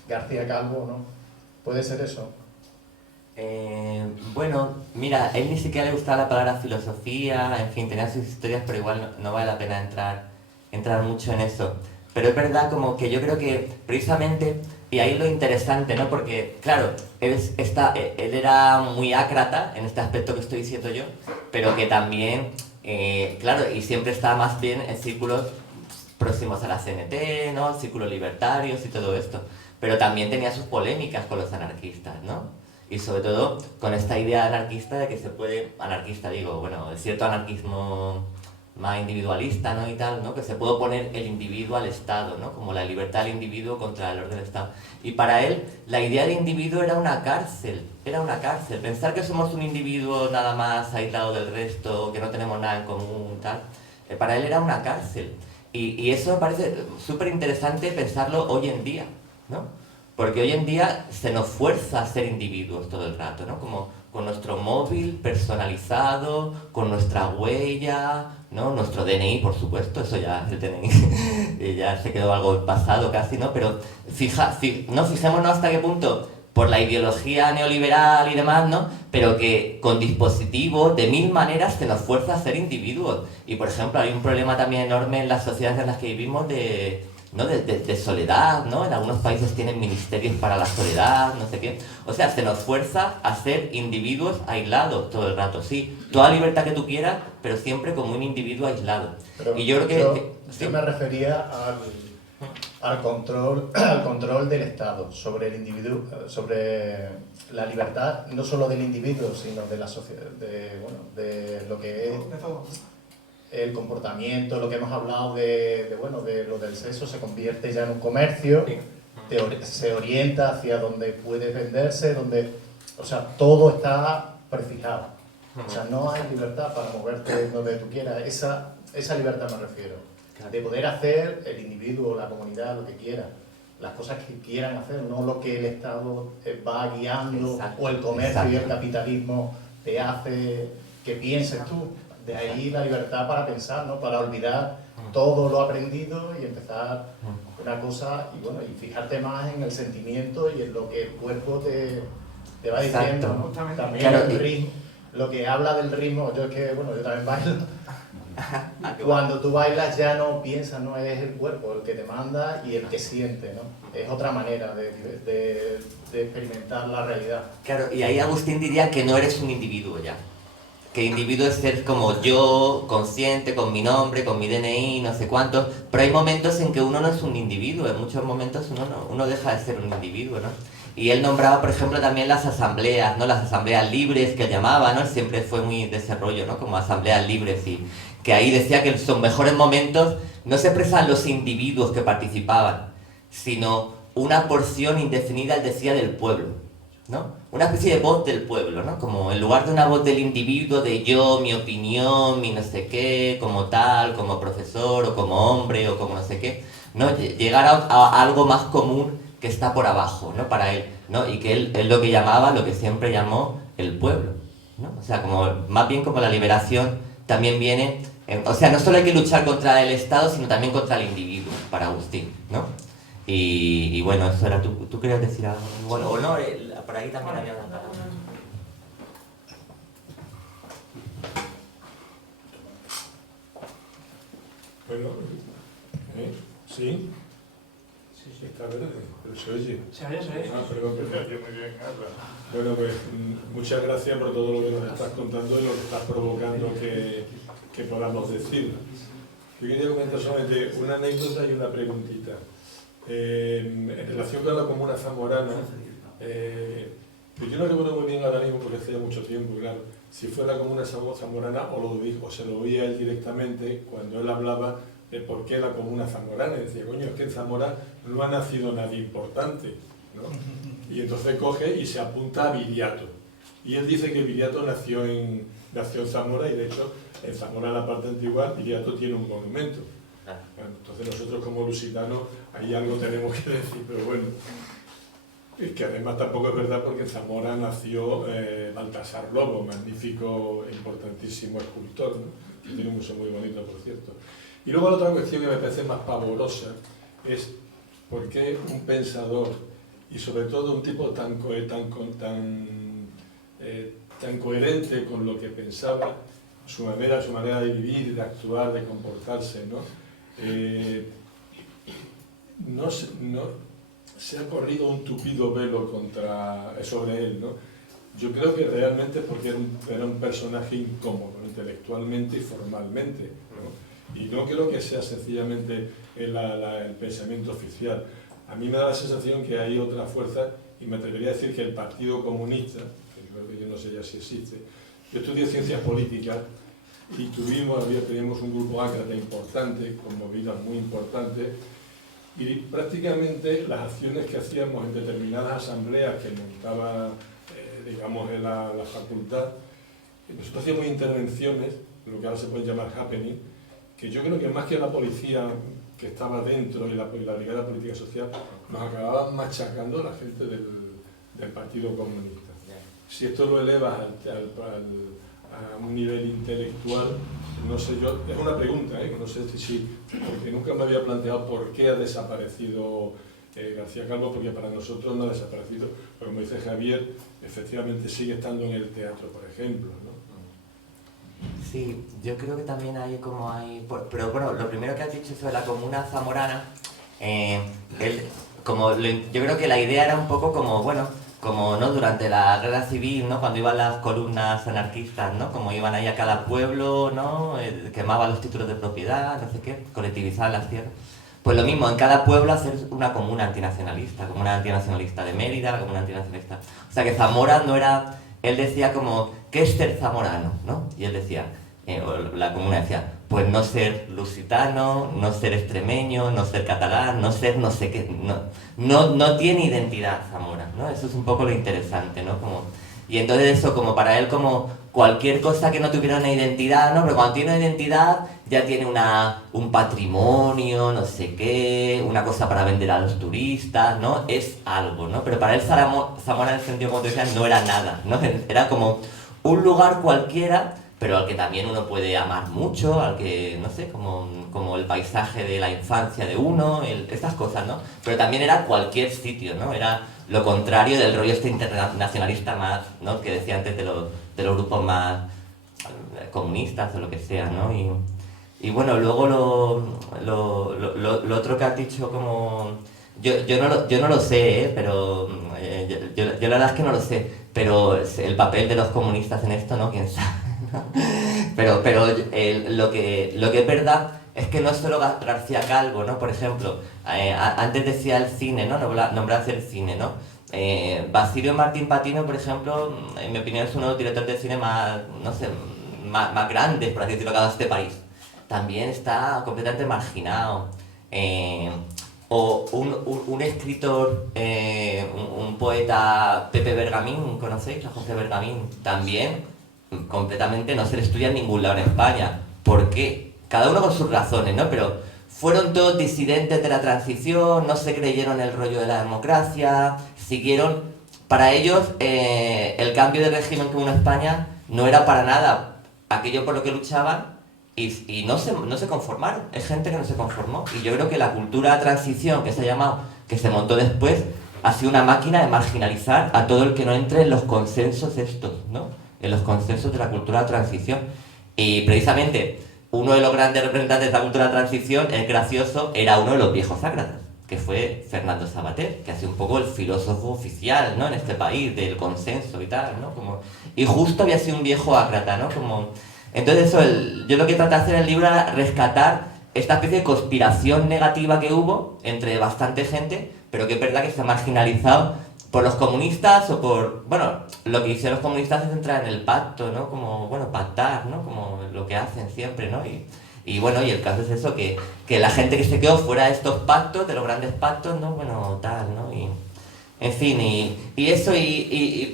García Calvo, ¿no? ¿Puede ser eso? Bueno, mira, él ni siquiera le gustaba la palabra filosofía, en fin, tenía sus historias, pero igual no vale la pena entrar mucho en eso. Pero es verdad como que yo creo que precisamente, y ahí lo interesante, ¿no? Porque, claro, él era muy ácrata en este aspecto que estoy diciendo yo, pero que también, claro, y siempre estaba más bien en círculos próximos a la CNT, ¿no? Círculos libertarios y todo esto. Pero también tenía sus polémicas con los anarquistas, ¿no? Y sobre todo con esta idea anarquista de que se puede, anarquista digo, bueno, cierto anarquismo más individualista, ¿no? Y tal, ¿no? Que se puede oponer el individuo al Estado, ¿no? Como la libertad del individuo contra el orden del Estado. Y para él, la idea de individuo era una cárcel, Pensar que somos un individuo nada más aislado del resto, que no tenemos nada en común, tal, para él era una cárcel. Y eso me parece súper interesante pensarlo hoy en día, ¿no? Porque hoy en día se nos fuerza a ser individuos todo el rato, ¿no? Como con nuestro móvil personalizado, con nuestra huella, ¿no? Nuestro DNI, por supuesto, eso ya, el DNI, ya se quedó algo pasado casi, ¿no? Pero fijémonos hasta qué punto, por la ideología neoliberal y demás, ¿no? Pero que con dispositivos, de mil maneras, se nos fuerza a ser individuos. Y, por ejemplo, hay un problema también enorme en las sociedades en las que vivimos de soledad, ¿no? En algunos países tienen ministerios para la soledad, no sé qué. O sea, se nos fuerza a ser individuos aislados todo el rato, sí. Toda libertad que tú quieras, pero siempre como un individuo aislado. Pero y yo creo que... yo me refería al control del Estado sobre el individuo, sobre la libertad, no solo del individuo, sino de la sociedad, de lo que es De todo. el comportamiento, lo que hemos hablado de lo del sexo, se convierte ya en un comercio, se orienta hacia donde puede venderse, o sea, todo está prefijado. O sea, no hay libertad para moverte donde tú quieras. Esa libertad me refiero. De poder hacer el individuo, la comunidad, lo que quiera. Las cosas que quieran hacer, no lo que el Estado va guiando, o el comercio y el capitalismo te hace que pienses tú. De ahí la libertad para pensar, ¿no? Para olvidar todo lo aprendido y empezar una cosa y fijarte más en el sentimiento y en lo que el cuerpo te va diciendo, ¿no? También claro, el ritmo, lo que habla del ritmo, yo también bailo. Cuando tú bailas ya no piensas, no es el cuerpo el que te manda y el que siente, ¿no? Es otra manera de experimentar la realidad. Claro, y ahí Agustín diría que no eres un individuo ya. Que individuo es ser como yo, consciente, con mi nombre, con mi DNI, no sé cuántos, pero hay momentos en que uno no es un individuo, en muchos momentos uno deja de ser un individuo, ¿no? Y él nombraba, por ejemplo, también las asambleas, ¿no? Las asambleas libres que él llamaba, ¿no? Él siempre fue muy de ese rollo, ¿no? Como asambleas libres y que ahí decía que en sus mejores momentos no se expresaban los individuos que participaban, sino una porción indefinida, él decía, del pueblo, ¿no? Una especie de voz del pueblo, ¿no? Como en lugar de una voz del individuo, de yo, mi opinión, mi no sé qué, como tal, como profesor, o como hombre, o como no sé qué, ¿no? Llegar a algo más común que está por abajo, ¿no? Para él, ¿no? Y que él lo que llamaba, lo que siempre llamó el pueblo, ¿no? O sea, como, más bien como la liberación también viene... o sea, no solo hay que luchar contra el Estado, sino también contra el individuo, para Agustín, ¿no? Y bueno, eso era... ¿Tú querías decir algo? Bueno, o no, por ahí también había una palabra. Bueno, ¿sí? Sí, está verde, pero se oye. Se oye. Ah, perdón. Bueno, pues muchas gracias por todo lo que nos estás contando y lo que estás provocando que podamos decir. Yo quería comentar solamente una anécdota y una preguntita. En relación con la comuna zamorana, pues yo no recuerdo muy bien ahora mismo porque hace ya mucho tiempo, claro, si fue la comuna zamorana o lo dijo, o se lo oía él directamente cuando él hablaba de por qué la comuna zamorana. Y decía, coño, es que en Zamora no ha nacido nadie importante, ¿no? Y entonces coge y se apunta a Viriato. Y él dice que Viriato nació en Zamora y de hecho en Zamora, la parte antigua, Viriato tiene un monumento. Bueno, entonces nosotros como lusitanos ahí algo tenemos que decir, pero bueno, es que además tampoco es verdad porque en Zamora nació Baltasar Lobo, magnífico e importantísimo escultor, ¿no? Que tiene un museo muy bonito, por cierto. Y luego la otra cuestión que me parece más pavorosa es por qué un pensador y sobre todo un tipo tan coherente con lo que pensaba, su manera de vivir, de actuar, de comportarse, ¿no? Se ha corrido un tupido velo sobre él, ¿no? Yo creo que realmente porque era un personaje incómodo, intelectualmente y formalmente, ¿no? Y no creo que sea sencillamente el pensamiento oficial. A mí me da la sensación que hay otra fuerza, y me atrevería a decir que el Partido Comunista, que yo no sé ya si existe, yo estudié ciencias políticas y teníamos un grupo ácrata importante, con movidas muy importantes, y prácticamente las acciones que hacíamos en determinadas asambleas que montaba, digamos, en la facultad, nosotros hacíamos intervenciones, lo que ahora se puede llamar happening, que yo creo que más que la policía que estaba dentro y la Brigada Política Social, nos acababan machacando la gente del Partido Comunista. Si esto lo elevas a un nivel intelectual, no sé yo, es una pregunta, no sé si, porque nunca me había planteado por qué ha desaparecido García Calvo, porque para nosotros no ha desaparecido, pero como dice Javier, efectivamente sigue estando en el teatro, por ejemplo, ¿no? Sí, yo creo que también pero bueno, lo primero que has dicho sobre la comuna zamorana, yo creo que la idea era un poco como ¿no? Durante la guerra civil, ¿no? Cuando iban las columnas anarquistas, ¿no? Como iban ahí a cada pueblo, ¿no? Quemaban los títulos de propiedad, no sé qué, colectivizaban las tierras. Pues lo mismo, en cada pueblo hacer una comuna antinacionalista de Mérida, la comuna antinacionalista. O sea que Zamora no era, él decía como, ¿qué es ser zamorano? ¿No? Y él decía, o la comuna decía, pues no ser lusitano, no ser extremeño, no ser catalán, no ser no sé qué, no tiene identidad Zamora, ¿no? Eso es un poco lo interesante, ¿no? Y entonces eso, como para él, como cualquier cosa que no tuviera una identidad, ¿no? Pero cuando tiene una identidad ya tiene un patrimonio, no sé qué, una cosa para vender a los turistas, ¿no? Es algo, ¿no? Pero para él Zamora, en el sentido como te decía, no era nada, ¿no? Era como un lugar cualquiera, pero al que también uno puede amar mucho, al que, no sé, como el paisaje de la infancia de uno, estas cosas, ¿no? Pero también era cualquier sitio, ¿no? Era lo contrario del rollo internacionalista más, ¿no? Que decía antes de los grupos más comunistas o lo que sea, ¿no? Y bueno, luego lo otro que has dicho como... Yo no lo sé, pero yo la verdad es que no lo sé, pero el papel de los comunistas en esto, ¿no? Quién sabe, ¿no? Pero lo que es verdad es que no es solo García Calvo, ¿no? Por ejemplo, antes decía el cine, ¿no? Nombrarse el cine, ¿no? Basilio Martín Patino, por ejemplo, en mi opinión es uno de los directores de cine más, no sé, más grandes, por así decirlo, que ha dado este país. También está completamente marginado. O un escritor, un poeta, Pepe Bergamín, ¿conocéis a José Bergamín? También completamente no se le estudia en ningún lado en España. ¿Por qué? Cada uno con sus razones, ¿no? Pero fueron todos disidentes de la transición, no se creyeron el rollo de la democracia, siguieron... Para ellos, el cambio de régimen que hubo en España no era para nada aquello por lo que luchaban, y no se conformaron, es gente que no se conformó. Y yo creo que la cultura de transición, que se ha llamado, que se montó después, ha sido una máquina de marginalizar a todo el que no entre en los consensos estos, ¿no? En los consensos de la cultura de transición. Y precisamente uno de los grandes representantes de la cultura de transición, es gracioso, era uno de los viejos ácratas, que fue Fernando Savater, que ha sido un poco el filósofo oficial, ¿no? En este país, del consenso y tal, ¿no? Y justo había sido un viejo ácrata, ¿no? Entonces eso, yo lo que traté de hacer en el libro era rescatar esta especie de conspiración negativa que hubo entre bastante gente, pero que es verdad que se ha marginalizado por los comunistas o por... Bueno, lo que hicieron los comunistas es entrar en el pacto, ¿no? Como, bueno, pactar, ¿no? Como lo que hacen siempre, ¿no? Y bueno, y el caso es eso, que la gente que se quedó fuera de estos pactos, de los grandes pactos, ¿no? Bueno, tal, ¿no? Y, en fin, y eso,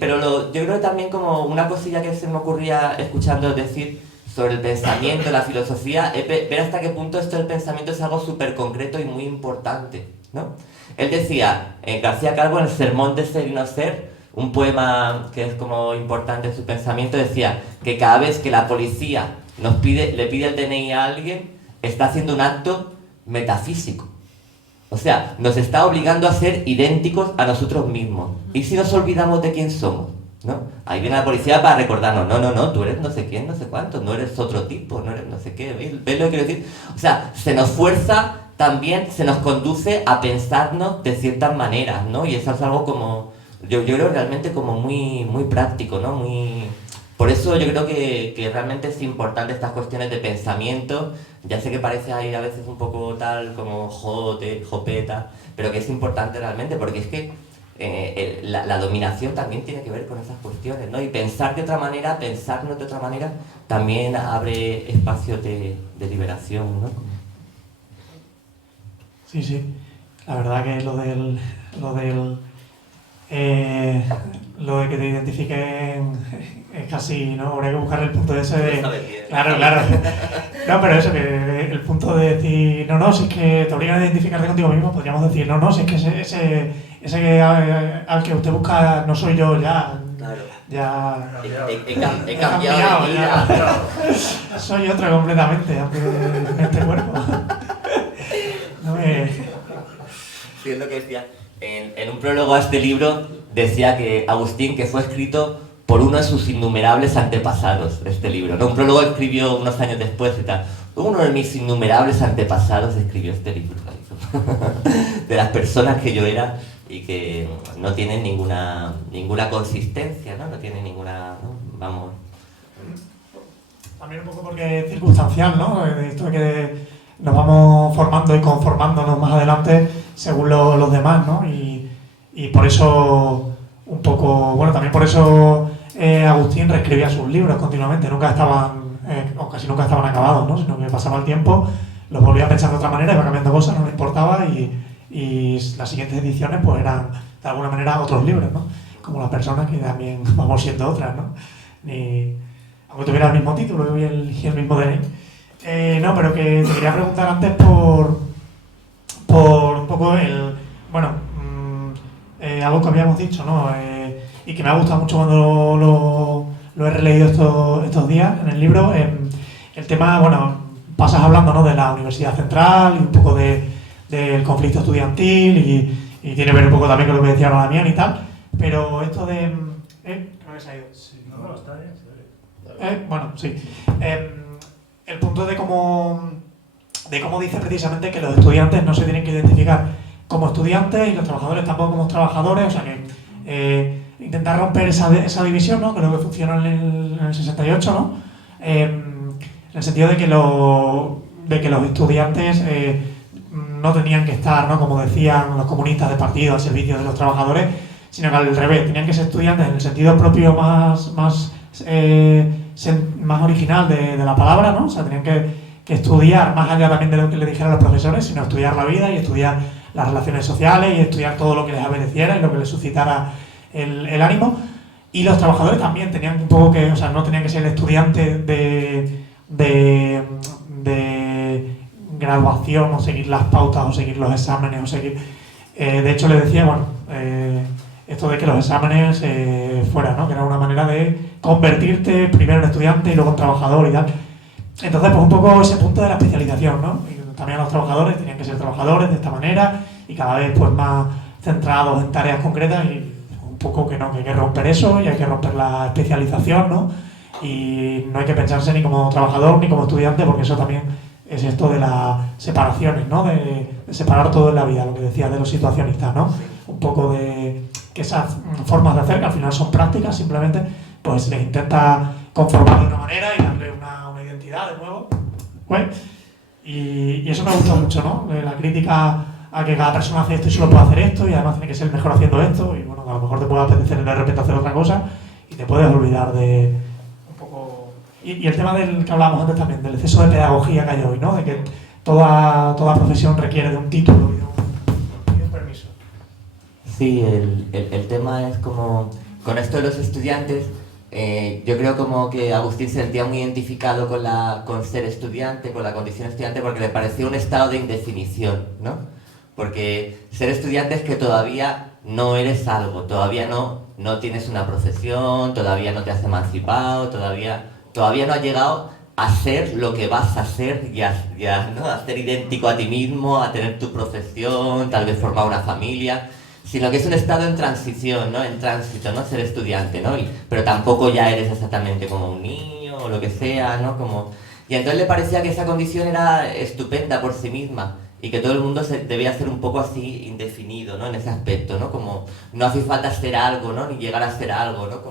pero yo creo que también como una cosilla que se me ocurría escuchando decir sobre el pensamiento, la filosofía, es ver hasta qué punto esto del pensamiento es algo súper concreto y muy importante, ¿no? Él decía, García Calvo en el Sermón de Ser y No Ser, un poema que es como importante en su pensamiento, decía que cada vez que la policía le pide el DNI a alguien, está haciendo un acto metafísico. O sea, nos está obligando a ser idénticos a nosotros mismos. ¿Y si nos olvidamos de quién somos? ¿No? Ahí viene la policía para recordarnos, no, tú eres no sé quién, no sé cuánto, no eres otro tipo, no eres no sé qué, ¿ves lo que quiero decir? O sea, se nos fuerza también, se nos conduce a pensarnos de ciertas maneras, ¿no? Y eso es algo como, yo creo realmente como muy, muy práctico, ¿no? Por eso yo creo que realmente es importante estas cuestiones de pensamiento. Ya sé que parece ahí a veces un poco tal como jopeta, pero que es importante realmente porque es que la dominación también tiene que ver con esas cuestiones, ¿no? Y pensar de otra manera, pensarnos de otra manera, también abre espacios de liberación, ¿no? Sí. La verdad que lo de que te identifiquen es casi, ¿no? Habría que buscar el punto de ese de... Claro. No, pero eso, que el punto de decir, no, si es que te obligan a identificarte contigo mismo, podríamos decir, no, si es que ese que al que usted busca no soy yo, ya... Claro. Ya... He cambiado de vida. Ya. Soy otro completamente, aunque en este cuerpo. Siendo que decía, en un prólogo a este libro decía que Agustín, que fue escrito por uno de sus innumerables antepasados, este libro, ¿no? Un prólogo escribió unos años después y tal. Uno de mis innumerables antepasados escribió este libro, de las personas que yo era y que no tienen ninguna consistencia, ¿no? No tienen ninguna... ¿no? Vamos... También un poco porque es circunstancial, ¿no? Esto de que nos vamos formando y conformándonos más adelante según los demás, ¿no? Y por eso, un poco... Bueno, también por eso Agustín reescribía sus libros continuamente, nunca estaban, o casi nunca estaban acabados, ¿no? Sino que pasaba el tiempo, los volvía a pensar de otra manera, iba cambiando cosas, no le importaba y las siguientes ediciones pues eran de alguna manera otros libros, ¿no? Como las personas que también vamos siendo otras, ¿no? Aunque tuviera el mismo título y el mismo DNI. No, pero que te quería preguntar antes por un poco algo que habíamos dicho, ¿no? Y que me ha gustado mucho cuando lo he releído estos días en el libro. El tema, bueno, pasas hablando, ¿no? De la Universidad Central y un poco del conflicto estudiantil y tiene que ver un poco también con lo que decía ahora Damián y tal. Pero esto de... Creo que se ha ido. Sí, no, está bien. Bueno, sí. El punto de cómo dice precisamente que los estudiantes no se tienen que identificar como estudiantes y los trabajadores tampoco como trabajadores, o sea que intentar romper esa división, ¿no? Creo que funcionó en el 68, ¿no? En el sentido de que los estudiantes no tenían que estar, ¿no? Como decían los comunistas de partido al servicio de los trabajadores, sino que al revés, tenían que ser estudiantes en el sentido propio más original de la palabra, ¿no? O sea, tenían que estudiar más allá también de lo que le dijeran los profesores, sino estudiar la vida y estudiar las relaciones sociales y estudiar todo lo que les apeteciera y lo que les suscitara el ánimo. Y los trabajadores también tenían un poco que, o sea, no tenían que ser estudiantes de graduación o seguir las pautas o seguir los exámenes o seguir... de hecho, le decía, bueno, esto de que los exámenes fueran, ¿no? Que era una manera de convertirte primero en estudiante y luego en trabajador y tal. Entonces, pues un poco ese punto de la especialización, ¿no? Y también los trabajadores tenían que ser trabajadores de esta manera y cada vez pues más centrados en tareas concretas y un poco que no, que hay que romper eso y hay que romper la especialización, ¿no? Y no hay que pensarse ni como trabajador ni como estudiante porque eso también es esto de las separaciones, ¿no? De separar todo en la vida, lo que decía de los situacionistas, ¿no? Un poco de que esas formas de hacer, que al final son prácticas, simplemente pues se les intenta conformar de una manera y darle una identidad de nuevo. Bueno, Y eso me gusta mucho, ¿no? La crítica a que cada persona hace esto y solo puede hacer esto y además tiene que ser el mejor haciendo esto y bueno, a lo mejor te puede apetecer de repente hacer otra cosa y te puedes olvidar de un poco... Y el tema del que hablábamos antes también, del exceso de pedagogía que hay hoy, ¿no? De que toda profesión requiere de un título y de un permiso. Sí, el tema es como, con esto de los estudiantes, yo creo como que Agustín se sentía muy identificado con ser estudiante, con la condición estudiante, porque le parecía un estado de indefinición, ¿no? Porque ser estudiante es que todavía no eres algo, todavía no tienes una profesión, todavía no te has emancipado, todavía no has llegado a ser lo que vas a ser, ¿no? A ser idéntico a ti mismo, a tener tu profesión, tal vez formar una familia, sino que es un estado en transición, ¿no? En tránsito, ¿no? Ser estudiante, ¿no? Pero tampoco ya eres exactamente como un niño o lo que sea, ¿no? Y entonces le parecía que esa condición era estupenda por sí misma y que todo el mundo debía ser un poco así indefinido, ¿no? En ese aspecto, ¿no? Como no hace falta ser algo, ¿no? Ni llegar a ser algo, ¿no?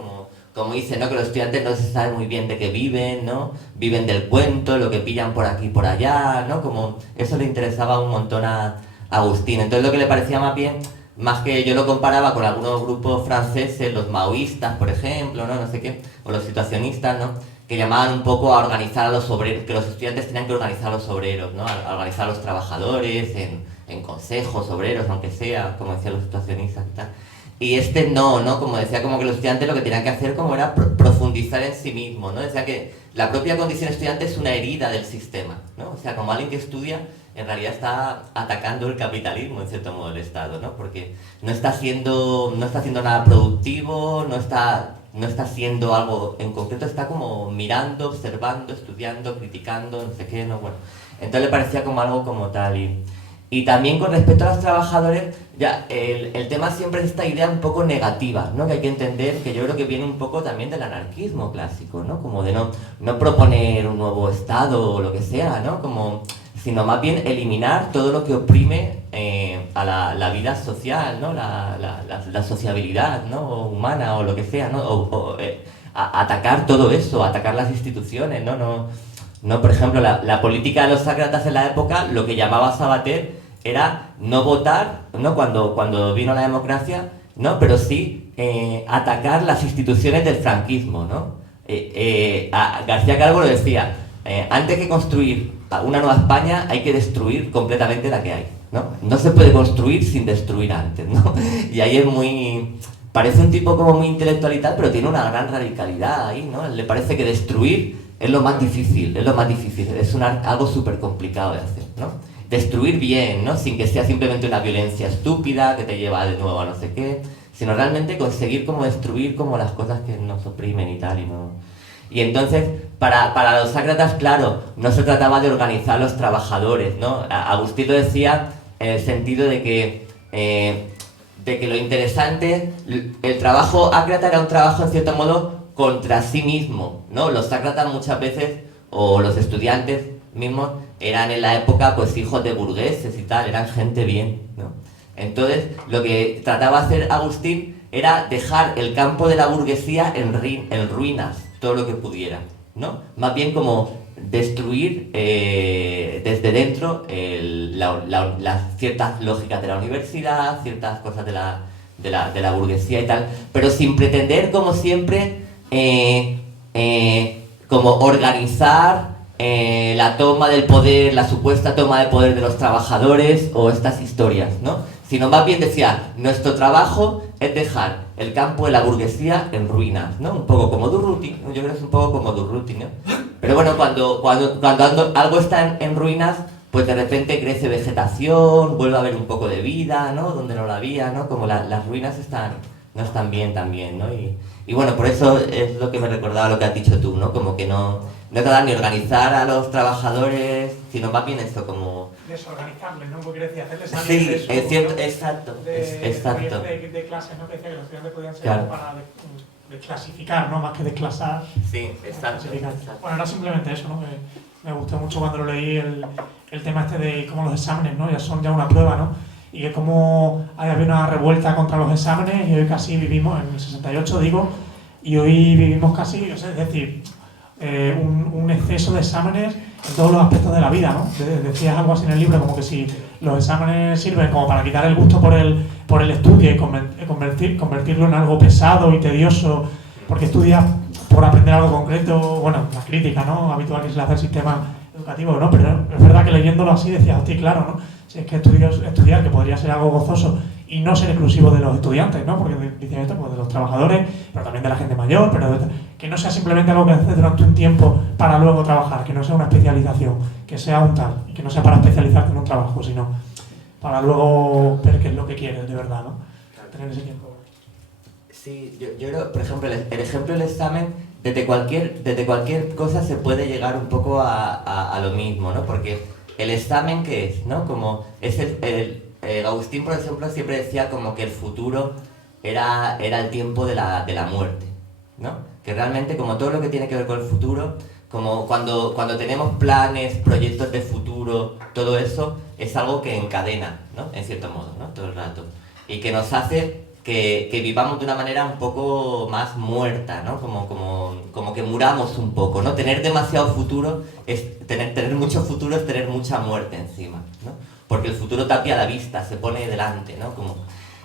Como dice, ¿no? Que los estudiantes no se sabe muy bien de qué viven, ¿no? Viven del cuento, lo que pillan por aquí y por allá, ¿no? Como eso le interesaba un montón a Agustín. Entonces lo que le parecía más bien, más que yo lo comparaba con algunos grupos franceses, los maoístas, por ejemplo, ¿no? No sé qué, o los situacionistas, ¿no? Que llamaban un poco a organizar a los obreros, que los estudiantes tenían que organizar a los obreros, ¿no? A organizar a los trabajadores en consejos obreros, aunque sea, como decían los situacionistas y tal. Y no, como decía, como que los estudiantes lo que tenían que hacer como era profundizar en sí mismos, ¿no? Decía que la propia condición estudiante es una herida del sistema, ¿no? O sea, como alguien que estudia, en realidad está atacando el capitalismo, en cierto modo, el Estado, ¿no? Porque no está haciendo nada productivo, no está haciendo algo en concreto, está como mirando, observando, estudiando, criticando, no sé qué, ¿no? Bueno, entonces le parecía como algo como tal. Y también con respecto a los trabajadores, ya el tema siempre es esta idea un poco negativa, ¿no? Que hay que entender, que yo creo que viene un poco también del anarquismo clásico, ¿no? Como de no proponer un nuevo Estado o lo que sea, ¿no? Sino más bien eliminar todo lo que oprime a la vida social, ¿no? La sociabilidad, ¿no? Humana o lo que sea, ¿no? Atacar todo eso, atacar las instituciones, ¿no? Por ejemplo, la política de los sácratas en la época, lo que llamaba Sabater era no votar, ¿no? Cuando vino la democracia, ¿no? Pero sí atacar las instituciones del franquismo, ¿no? García Calvo lo decía, antes que construir una nueva España hay que destruir completamente la que hay, ¿no? No se puede construir sin destruir antes, ¿no? Y ahí es muy... Parece un tipo como muy intelectual y tal, pero tiene una gran radicalidad ahí, ¿no? Le parece que destruir es lo más difícil, es algo súper complicado de hacer, ¿no? Destruir bien, ¿no? Sin que sea simplemente una violencia estúpida que te lleva de nuevo a no sé qué, sino realmente conseguir como destruir como las cosas que nos oprimen y tal, y entonces, para los sácratas, claro, no se trataba de organizar a los trabajadores, ¿no? Agustín lo decía en el sentido de que lo interesante, el trabajo ácrata era un trabajo en cierto modo contra sí mismo, ¿no? Los sácratas muchas veces, o los estudiantes mismos, eran en la época pues hijos de burgueses y tal, eran gente bien, ¿no? Entonces, lo que trataba de hacer Agustín era dejar el campo de la burguesía en ruinas, todo lo que pudiera, ¿no? Más bien como destruir desde dentro las ciertas lógicas de la universidad, ciertas cosas de la burguesía y tal, pero sin pretender, como siempre, como organizar la toma del poder, la supuesta toma de poder de los trabajadores o estas historias, ¿no? Sino más bien decía, nuestro trabajo es dejar el campo de la burguesía en ruinas, ¿no? Un poco como Durruti, ¿no? Yo creo que es un poco como Durruti, ¿no? Pero bueno, cuando algo está en ruinas, pues de repente crece vegetación, vuelve a haber un poco de vida, ¿no? Donde no la había, ¿no? Como las ruinas no están bien también, ¿no? Y bueno, por eso es lo que me recordaba lo que has dicho tú, ¿no? Como que no tratar ni organizar a los trabajadores, sino más bien eso, como... Desorganizarles, ¿no? Porque decía, hacerles salir sí, de su, es cierto, ¿no? exacto, exacto. exacto. De clases, ¿no? Que decía que los estudiantes podían ser Claro. para desclasificar, ¿no? Más que desclasar. Sí, exacto. Bueno, no simplemente eso, ¿no? Me gustó mucho cuando lo leí el tema este de cómo los exámenes, ¿no? Ya son ya una prueba, ¿no? Y que como había una revuelta contra los exámenes y hoy casi vivimos, en el 68 digo, y hoy vivimos casi, o sea, es decir, un exceso de exámenes en todos los aspectos de la vida, ¿no? Decías algo así en el libro, como que si los exámenes sirven como para quitar el gusto por el estudio y convertirlo en algo pesado y tedioso, porque estudias por aprender algo concreto, bueno, la crítica, ¿no?, habitual que se le hace al sistema educativo, ¿no? Pero es verdad que leyéndolo así decías, hostia, claro, ¿no? Si es que estudiar, que podría ser algo gozoso y no ser exclusivo de los estudiantes, ¿no? Porque dicen esto, pues de los trabajadores, pero también de la gente mayor, pero que no sea simplemente algo que haces durante un tiempo para luego trabajar, que no sea una especialización, que sea un tal, y que no sea para especializarte en un trabajo, sino para luego ver qué es lo que quieres de verdad, ¿no? Tener ese tiempo. Sí, yo creo, por ejemplo, el ejemplo del examen, desde cualquier cosa se puede llegar un poco a lo mismo, ¿no? Porque el examen, ¿qué es? ¿No? Como es Agustín, por ejemplo, siempre decía como que el futuro era el tiempo de la muerte, ¿no? Que realmente, como todo lo que tiene que ver con el futuro, como cuando tenemos planes, proyectos de futuro, todo eso es algo que encadena, ¿no? En cierto modo, ¿no? Todo el rato. Y que nos hace que vivamos de una manera un poco más muerta, ¿no? Como que muramos un poco, ¿no? Tener demasiado futuro es tener mucho futuro es tener mucha muerte encima, ¿no? Porque el futuro tapia a la vista, se pone delante, ¿no?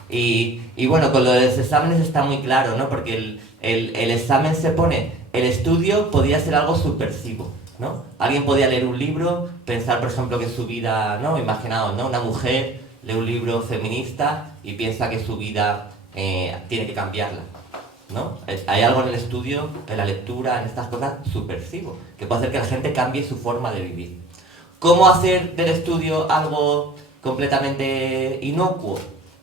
Y bueno, con lo de los exámenes está muy claro, ¿no? Porque el examen se pone, el estudio podía ser algo subversivo, ¿no? Alguien podía leer un libro, pensar, por ejemplo, que su vida, ¿no? Imaginaos, ¿no? Una mujer lee un libro feminista y piensa que su vida tiene que cambiarla, ¿no? Hay algo en el estudio, en la lectura, en estas cosas, subversivo, que puede hacer que la gente cambie su forma de vivir. ¿Cómo hacer del estudio algo completamente inocuo?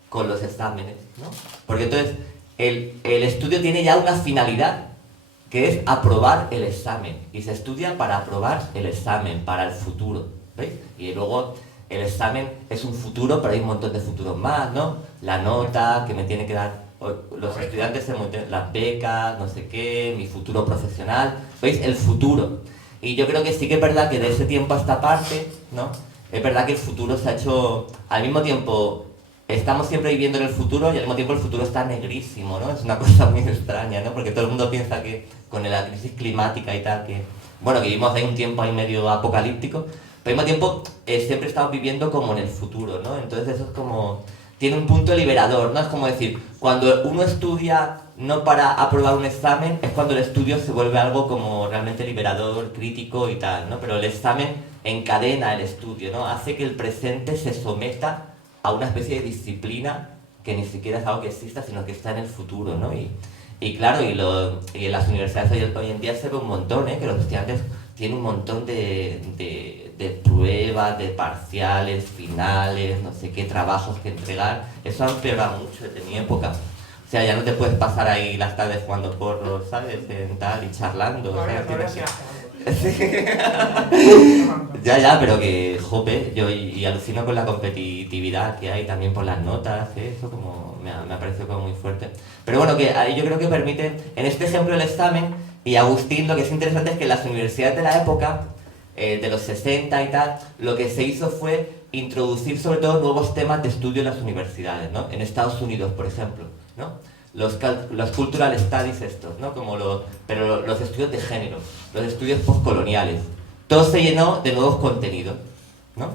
Con los exámenes, ¿no? Porque entonces el estudio tiene ya una finalidad, que es aprobar el examen, y se estudia para aprobar el examen, para el futuro, ¿veis? Y luego el examen es un futuro, pero hay un montón de futuros más, ¿no? La nota que me tiene que dar los estudiantes, las becas, no sé qué, mi futuro profesional, ¿veis? El futuro. Y yo creo que sí que es verdad que de ese tiempo a esta parte, ¿no? Es verdad que el futuro se ha hecho, al mismo tiempo, estamos siempre viviendo en el futuro y al mismo tiempo el futuro está negrísimo, ¿no? Es una cosa muy extraña, ¿no? Porque todo el mundo piensa que con la crisis climática y tal, que, bueno, que vivimos ahí un tiempo ahí medio apocalíptico, pero al mismo tiempo siempre estamos viviendo como en el futuro, ¿no? Entonces eso es como, tiene un punto liberador, ¿no? Es como decir, cuando uno estudia no para aprobar un examen, es cuando el estudio se vuelve algo como realmente liberador, crítico y tal, ¿no? Pero el examen encadena el estudio, ¿no? Hace que el presente se someta a una especie de disciplina que ni siquiera es algo que exista, sino que está en el futuro, ¿no? Y claro, y en las universidades hoy en día se ve un montón, que los estudiantes tienen un montón de pruebas, de parciales, finales, no sé qué, trabajos que entregar. Eso ha empeorado mucho desde mi época. O sea, ya no te puedes pasar ahí las tardes jugando porros, ¿sabes? En tal y charlando. Ya, pero que, jope, yo y alucino con la competitividad que hay también por las notas, eso como me ha parecido como muy fuerte. Pero bueno, que ahí yo creo que permite, en este ejemplo del examen, y Agustín, lo que es interesante es que en las universidades de la época, de los 60 y tal, lo que se hizo fue introducir sobre todo nuevos temas de estudio en las universidades, ¿no? En Estados Unidos, por ejemplo, ¿no? Los cultural studies estos, ¿no? Pero los estudios de género, los estudios postcoloniales, todo se llenó de nuevos contenidos, ¿no?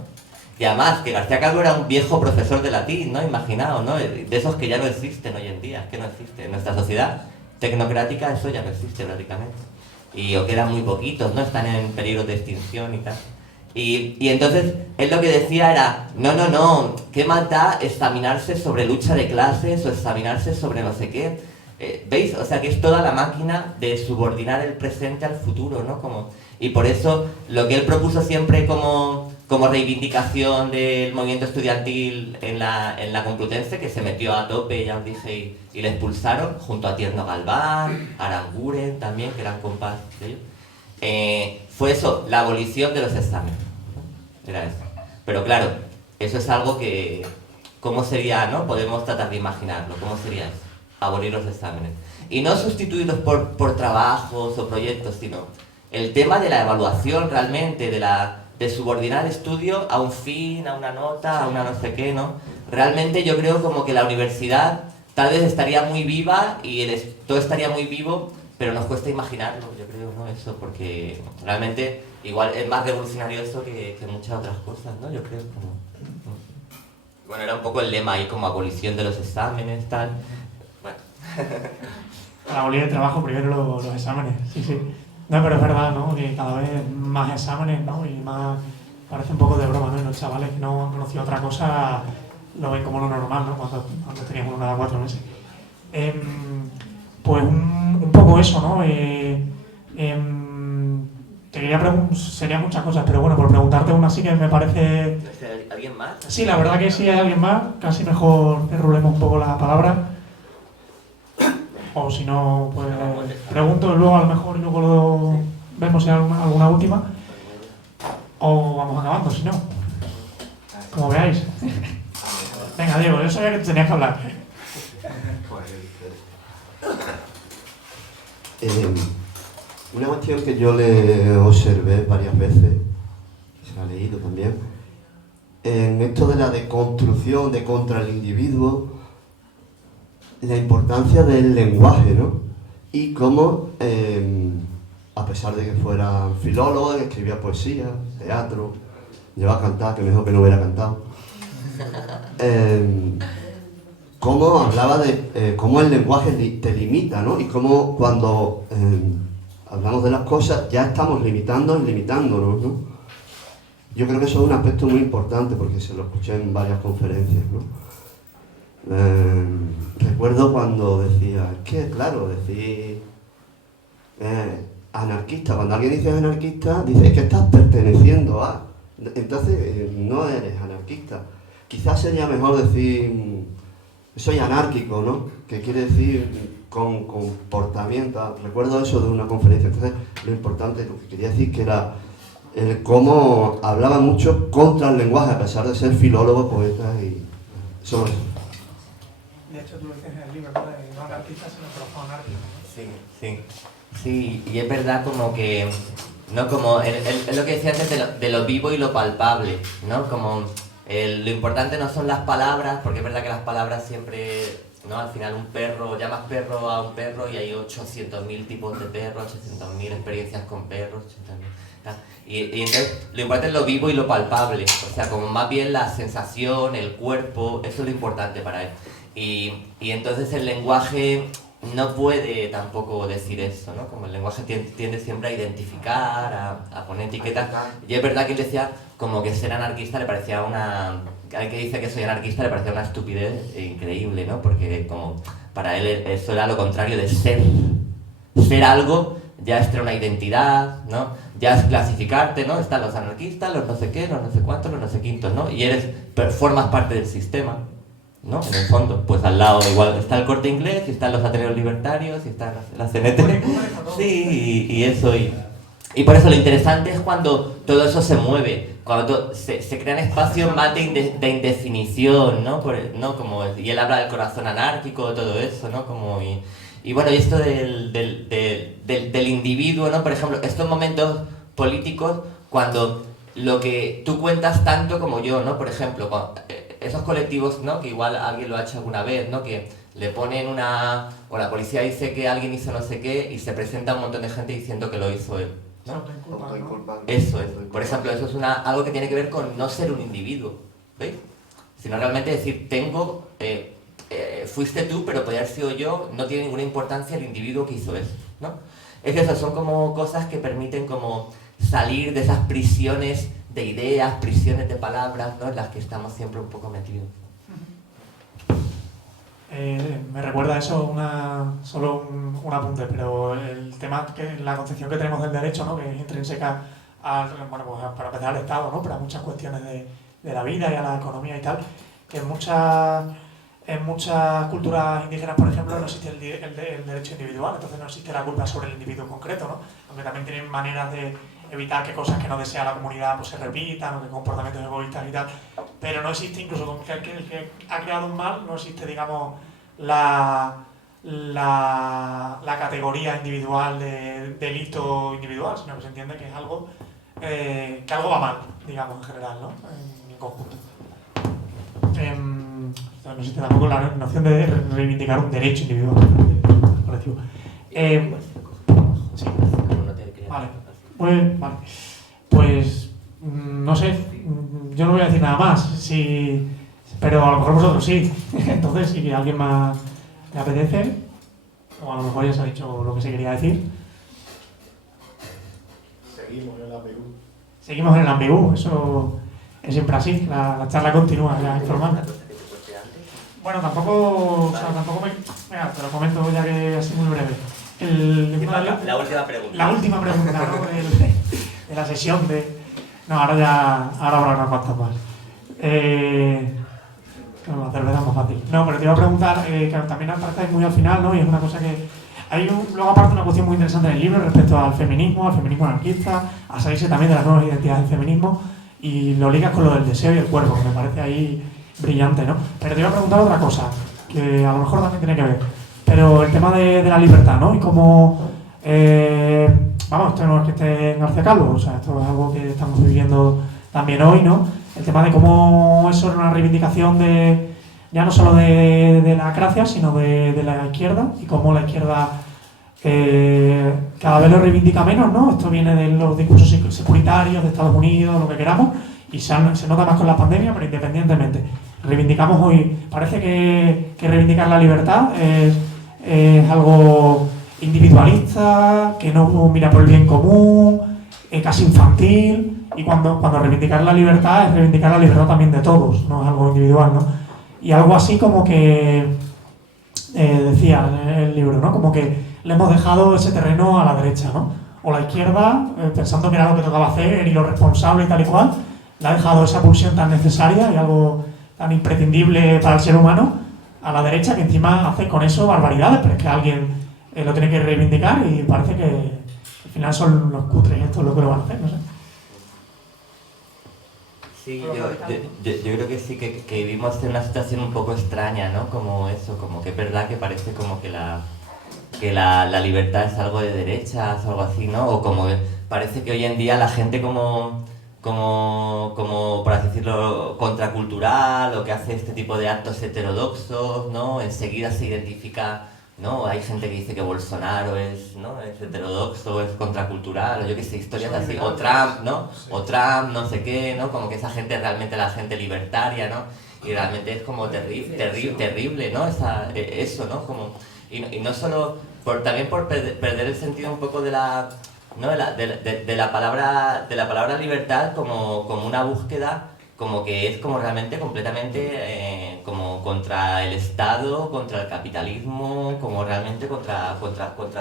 Y además, que García Calvo era un viejo profesor de latín, ¿no? Imaginaos, ¿no? De esos que ya no existen hoy en día, que no existen. En nuestra sociedad tecnocrática eso ya no existe prácticamente. O quedan muy poquitos, ¿no? Están en peligro de extinción y tal. Y entonces, él lo que decía era, no, ¿qué más da examinarse sobre lucha de clases o examinarse sobre no sé qué? ¿Veis? O sea, que es toda la máquina de subordinar el presente al futuro, ¿no? Y por eso, lo que él propuso siempre como reivindicación del movimiento estudiantil en la Complutense, que se metió a tope, ya os dije, y le expulsaron, junto a Tierno Galván, Aranguren también, que eran compas de ellos, fue eso, la abolición de los exámenes, ¿no? Era eso. Pero claro, eso es algo que, ¿cómo sería, no? Podemos tratar de imaginarlo, ¿cómo sería eso? Abolir los exámenes. Y no sustituirlos por trabajos o proyectos, sino el tema de la evaluación realmente, de subordinar el estudio a un fin, a una nota, a una no sé qué, ¿no? Realmente yo creo como que la universidad tal vez estaría muy viva y todo estaría muy vivo, pero nos cuesta imaginarlo, yo creo, ¿no? Eso, porque realmente igual es más revolucionario eso que muchas otras cosas, ¿no? Yo creo, como... Bueno, era un poco el lema ahí, como abolición de los exámenes, tal. Bueno. Para abolir el trabajo, primero los exámenes, sí, sí. No, pero es verdad, ¿no? Que cada vez más exámenes, ¿no? Y más... Parece un poco de broma, ¿no? Y los chavales que no han conocido otra cosa lo ven como lo normal, ¿no? Cuando teníamos uno cada 4 meses. Pues un poco eso, ¿no? Te quería preguntar, serían muchas cosas, pero bueno, por preguntarte una sí que me parece... ¿Alguien más? Sí, la verdad que sí hay alguien más, casi mejor que rulemos un poco la palabra. O si no, pues pregunto luego a lo mejor y luego lo vemos si hay alguna última. O vamos acabando, si no. Como veáis. Venga, Diego, yo sabía que tenías que hablar. Una cuestión que yo le observé varias veces, se ha leído también, en esto de la deconstrucción de contra el individuo, la importancia del lenguaje, ¿no? Y cómo, a pesar de que fuera filólogo, que escribía poesía, teatro, llevaba a cantar, que mejor que no hubiera cantado, cómo hablaba de cómo el lenguaje te limita, ¿no? Y cómo cuando hablamos de las cosas ya estamos limitando y limitándonos, ¿no? Yo creo que eso es un aspecto muy importante porque se lo escuché en varias conferencias, ¿no? Recuerdo cuando decía, es que claro, decir anarquista, cuando alguien dice anarquista, dice, es que estás perteneciendo a... Entonces no eres anarquista. Quizás sería mejor decir, soy anárquico, ¿no? Que quiere decir con comportamiento. Recuerdo eso de una conferencia. Entonces, lo importante, lo que quería decir que era el cómo hablaba mucho contra el lenguaje, a pesar de ser filólogo, poeta y sobre eso. De hecho, tú lo dices en el libro, ¿no? De no anarquista, sino trabajo anárquico, ¿no? Sí, sí. Sí, y es verdad como que, ¿no? Como es lo que decía antes de lo vivo y lo palpable, ¿no? Como lo importante no son las palabras, porque es verdad que las palabras siempre, ¿no? Al final un perro, llamas perro a un perro y hay 800.000 tipos de perros, 800.000 experiencias con perros, 800.000, ¿no? Y entonces lo importante es lo vivo y lo palpable, o sea, como más bien la sensación, el cuerpo, eso es lo importante para él. Y entonces el lenguaje no puede tampoco decir eso, ¿no? Como el lenguaje tiende siempre a identificar, a poner etiquetas. Y es verdad que él decía como que ser anarquista le parecía una... Alguien que dice que soy anarquista le parecía una estupidez increíble, ¿no? Porque como para él eso era lo contrario de ser. Ser algo ya es tener una identidad, ¿no? Ya es clasificarte, ¿no? Están los anarquistas, los no sé qué, los no sé cuántos, los no sé quintos, ¿no? Y formas parte del sistema, ¿no? En el fondo, pues al lado igual está el Corte Inglés, y están los Ateneos Libertarios, y están las CNT. Sí, y eso. Y por eso lo interesante es cuando todo eso se mueve, cuando se crean espacios más de indefinición, ¿no? Y él habla del corazón anárquico, todo eso, ¿no? Y bueno, y esto del individuo, ¿no? Por ejemplo, estos momentos políticos, cuando lo que tú cuentas tanto como yo, ¿no? Por ejemplo, esos colectivos, ¿no? Que igual alguien lo ha hecho alguna vez, ¿no? Que le ponen o la policía dice que alguien hizo no sé qué y se presenta un montón de gente diciendo que lo hizo él, ¿no? Eso es. Por ejemplo, eso es algo que tiene que ver con no ser un individuo, ¿veis? Sino realmente decir, fuiste tú, pero podría haber sido yo, no tiene ninguna importancia el individuo que hizo eso, ¿no? Es que eso, son como cosas que permiten como salir de esas prisiones de ideas, prisiones de palabras, ¿no? En las que estamos siempre un poco metidos. Me recuerda eso solo un apunte, pero el tema, la concepción que tenemos del derecho, ¿no? Que es intrínseca pues para empezar al Estado, ¿no? Para muchas cuestiones de la vida y a la economía y tal, que en muchas culturas indígenas, por ejemplo, no existe el derecho individual, entonces no existe la culpa sobre el individuo concreto, ¿no? Aunque también tienen maneras de evitar que cosas que no desea la comunidad pues se repitan, o que comportamientos egoístas y tal, pero no existe, incluso con el que ha creado un mal, no existe, digamos, la categoría individual de delito individual, sino que se entiende que es algo que algo va mal, digamos, en general, ¿no? En conjunto. No existe tampoco la noción de reivindicar un derecho individual colectivo. Vale, pues no sé, yo no voy a decir nada más, pero a lo mejor vosotros sí. Entonces, si a alguien más le apetece, o a lo mejor ya se ha dicho lo que se quería decir. Seguimos en la ambigú. Seguimos en el ambigú, eso es siempre así, la charla continúa, la informal. Bueno, tampoco Venga, te lo comento ya que así muy breve. La última pregunta. La última pregunta, ¿no? de la sesión de... No, ahora habrá unas cuantas más. La cerveza es más fácil. No, pero te iba a preguntar, que también aparece muy al final, ¿no? Y es una cosa que... luego aparte una cuestión muy interesante en el libro respecto al feminismo anarquista, a salirse también de las nuevas identidades del feminismo, y lo ligas con lo del deseo y el cuerpo, que me parece ahí brillante, ¿no? Pero te iba a preguntar otra cosa, que a lo mejor también tiene que ver, pero el tema de la libertad, ¿no? Y cómo... vamos, esto no es que esté en García Calvo, o sea, esto es algo que estamos viviendo también hoy, ¿no? El tema de cómo eso es una reivindicación de... ya no solo de la Gracia, sino de la izquierda, y cómo la izquierda cada vez lo reivindica menos, ¿no? Esto viene de los discursos securitarios de Estados Unidos, lo que queramos, y se nota más con la pandemia, pero independientemente. Reivindicamos hoy, parece que reivindicar la libertad es algo individualista, que no mira por el bien común, casi infantil, y cuando reivindicar la libertad es reivindicar la libertad también de todos, no es algo individual, ¿no? Y algo así como que decía en el libro, ¿no? Como que le hemos dejado ese terreno a la derecha, ¿no? O la izquierda, pensando que era lo que tocaba hacer y lo responsable y tal y cual, le ha dejado esa pulsión tan necesaria y algo tan imprescindible para el ser humano a la derecha, que encima hace con eso barbaridades, pero es que alguien lo tiene que reivindicar y parece que al final son los cutres estos los que lo van a hacer, no sé. Sí, yo creo que sí, que vivimos en una situación un poco extraña, ¿no? Como eso, como que es verdad que parece como que la libertad es algo de derechas o algo así, ¿no? O como parece que hoy en día la gente como por así decirlo, contracultural o que hace este tipo de actos heterodoxos, ¿no? Enseguida se identifica, ¿no? Hay gente que dice que Bolsonaro es, ¿no? Es heterodoxo, es contracultural, o yo qué sé, historias así, o Trump, ¿no? O Trump, no sé qué, ¿no? Como que esa gente es realmente la gente libertaria, ¿no? Y realmente es como terrible, ¿no? Eso, ¿no? Como, y no solo, también por perder el sentido un poco de la... ¿no? de la palabra libertad como una búsqueda como que es como realmente completamente como contra el Estado, contra el capitalismo, como realmente contra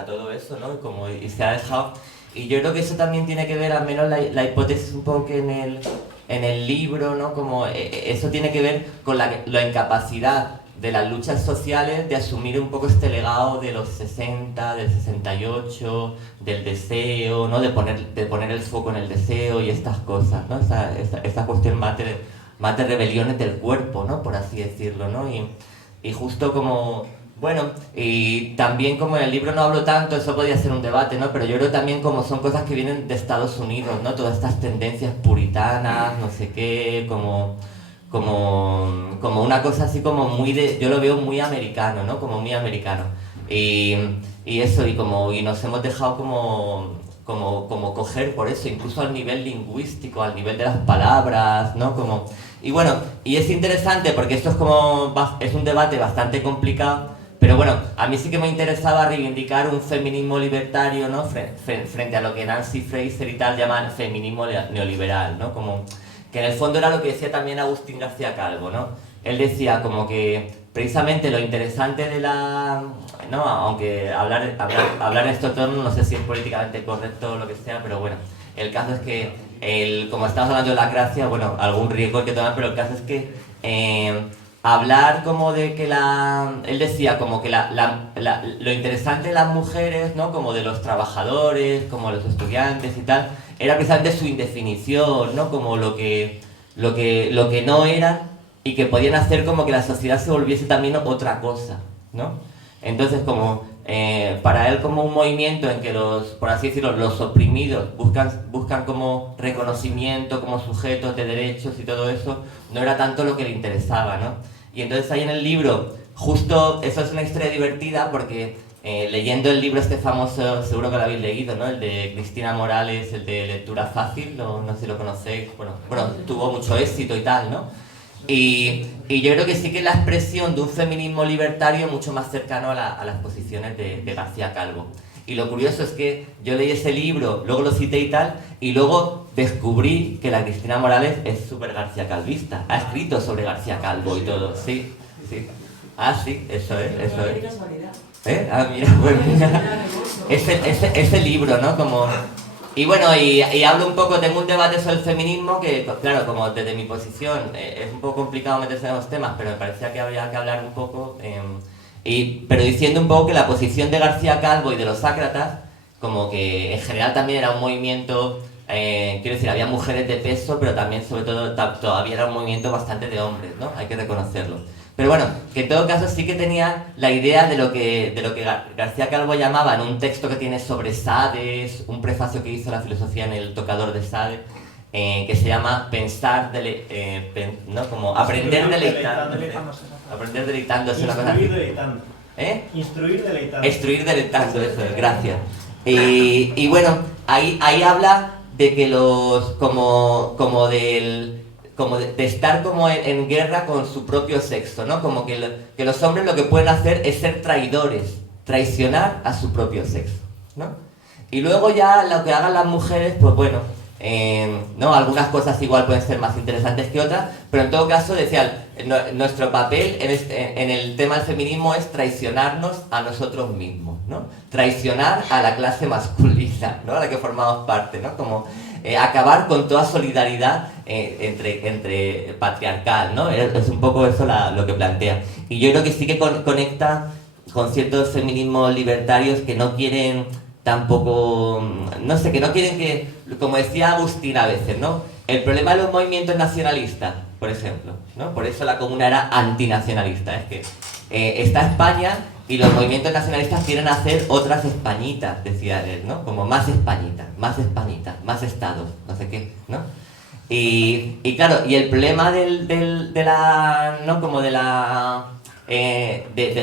todo eso, ¿no? Y se ha dejado... Y yo creo que eso también tiene que ver, al menos la hipótesis un poco que en el libro, ¿no? Como eso tiene que ver con la incapacidad de las luchas sociales de asumir un poco este legado de los 60, del 68, del deseo, ¿no? De poner el foco en el deseo y estas cosas, ¿no? Esta cuestión más de rebeliones del cuerpo, ¿no? Por así decirlo, ¿no? Y justo como... Bueno, y también como en el libro no hablo tanto, eso podría ser un debate, ¿no? Pero yo creo también como son cosas que vienen de Estados Unidos, ¿no? Todas estas tendencias puritanas, no sé qué, como una cosa así como muy yo lo veo muy americano, ¿no? Como muy americano. Y eso, y nos hemos dejado como coger por eso, incluso al nivel lingüístico, al nivel de las palabras, ¿no? Y bueno, y es interesante porque esto es un debate bastante complicado, pero bueno, a mí sí que me interesaba reivindicar un feminismo libertario, ¿no? Frente a lo que Nancy Fraser y tal llaman feminismo neoliberal, ¿no? Que en el fondo era lo que decía también Agustín García Calvo, ¿no? Él decía como que precisamente lo interesante de ¿no? Aunque hablar en estos tonos no sé si es políticamente correcto o lo que sea, pero bueno, el caso es que, como estamos hablando de la gracia, bueno, algún riesgo hay que tomar, pero el caso es que hablar como de que él decía como que lo interesante de las mujeres, ¿no? Como de los trabajadores, como de los estudiantes y tal, era precisamente su indefinición, ¿no? Como lo que no eran y que podían hacer como que la sociedad se volviese también otra cosa, ¿no? Entonces como para él como un movimiento en que por así decirlo, los oprimidos buscan como reconocimiento como sujetos de derechos y todo eso, no era tanto lo que le interesaba, ¿no? Y entonces ahí en el libro, justo eso es una historia divertida porque leyendo el libro este famoso, seguro que lo habéis leído, ¿no? El de Cristina Morales, el de Lectura Fácil, no sé si lo conocéis, bueno, tuvo mucho éxito y tal, ¿no? Y yo creo que sí que es la expresión de un feminismo libertario mucho más cercano a las posiciones de García Calvo. Y lo curioso es que yo leí ese libro, luego lo cité y tal, y luego descubrí que la Cristina Morales es súper García Calvista. Ha escrito sobre García Calvo y todo, sí, sí. Ah, sí, eso es. Ah, mira, pues mira. Ese libro, ¿no? Como... Y bueno, y hablo un poco, tengo un debate sobre el feminismo que, claro, como desde mi posición es un poco complicado meterse en los temas, pero me parecía que había que hablar un poco... pero diciendo un poco que la posición de García Calvo y de los sácratas, como que en general también era un movimiento, quiero decir, había mujeres de peso, pero también sobre todo todavía era un movimiento bastante de hombres, ¿no? Hay que reconocerlo. Pero bueno, que en todo caso sí que tenía la idea de lo que García Calvo llamaba en un texto que tiene sobre Sades, un prefacio que hizo la filosofía en el tocador de Sades, que se llama pensar, ¿no? Como aprender deleitándose. Aprender deleitándose, una cosa así. Instruir deleitando. Instruir deleitando. Instruir deleitando, eso es, gracias. Y bueno, ahí habla de que de estar como en guerra con su propio sexo, ¿no? Como que los hombres lo que pueden hacer es ser traidores, traicionar a su propio sexo, ¿no? Y luego ya lo que hagan las mujeres, pues bueno, ¿no? Algunas cosas igual pueden ser más interesantes que otras, pero en todo caso decía, nuestro papel en el tema del feminismo es traicionarnos a nosotros mismos, ¿no? Traicionar a la clase masculina, ¿no? A la que formamos parte, ¿no? Como acabar con toda solidaridad entre patriarcal, ¿no? Es un poco eso lo que plantea. Y yo creo que sí que conecta con ciertos feminismos libertarios que no quieren tampoco, no sé, que no quieren que, como decía Agustín a veces, ¿no? El problema de los movimientos nacionalistas, por ejemplo, ¿no? Por eso la Comuna era antinacionalista, es que está España y los movimientos nacionalistas quieren hacer otras Españitas, decía él, ¿no? Como más Españitas, más estados, no sé qué, ¿no? Y claro, y el problema de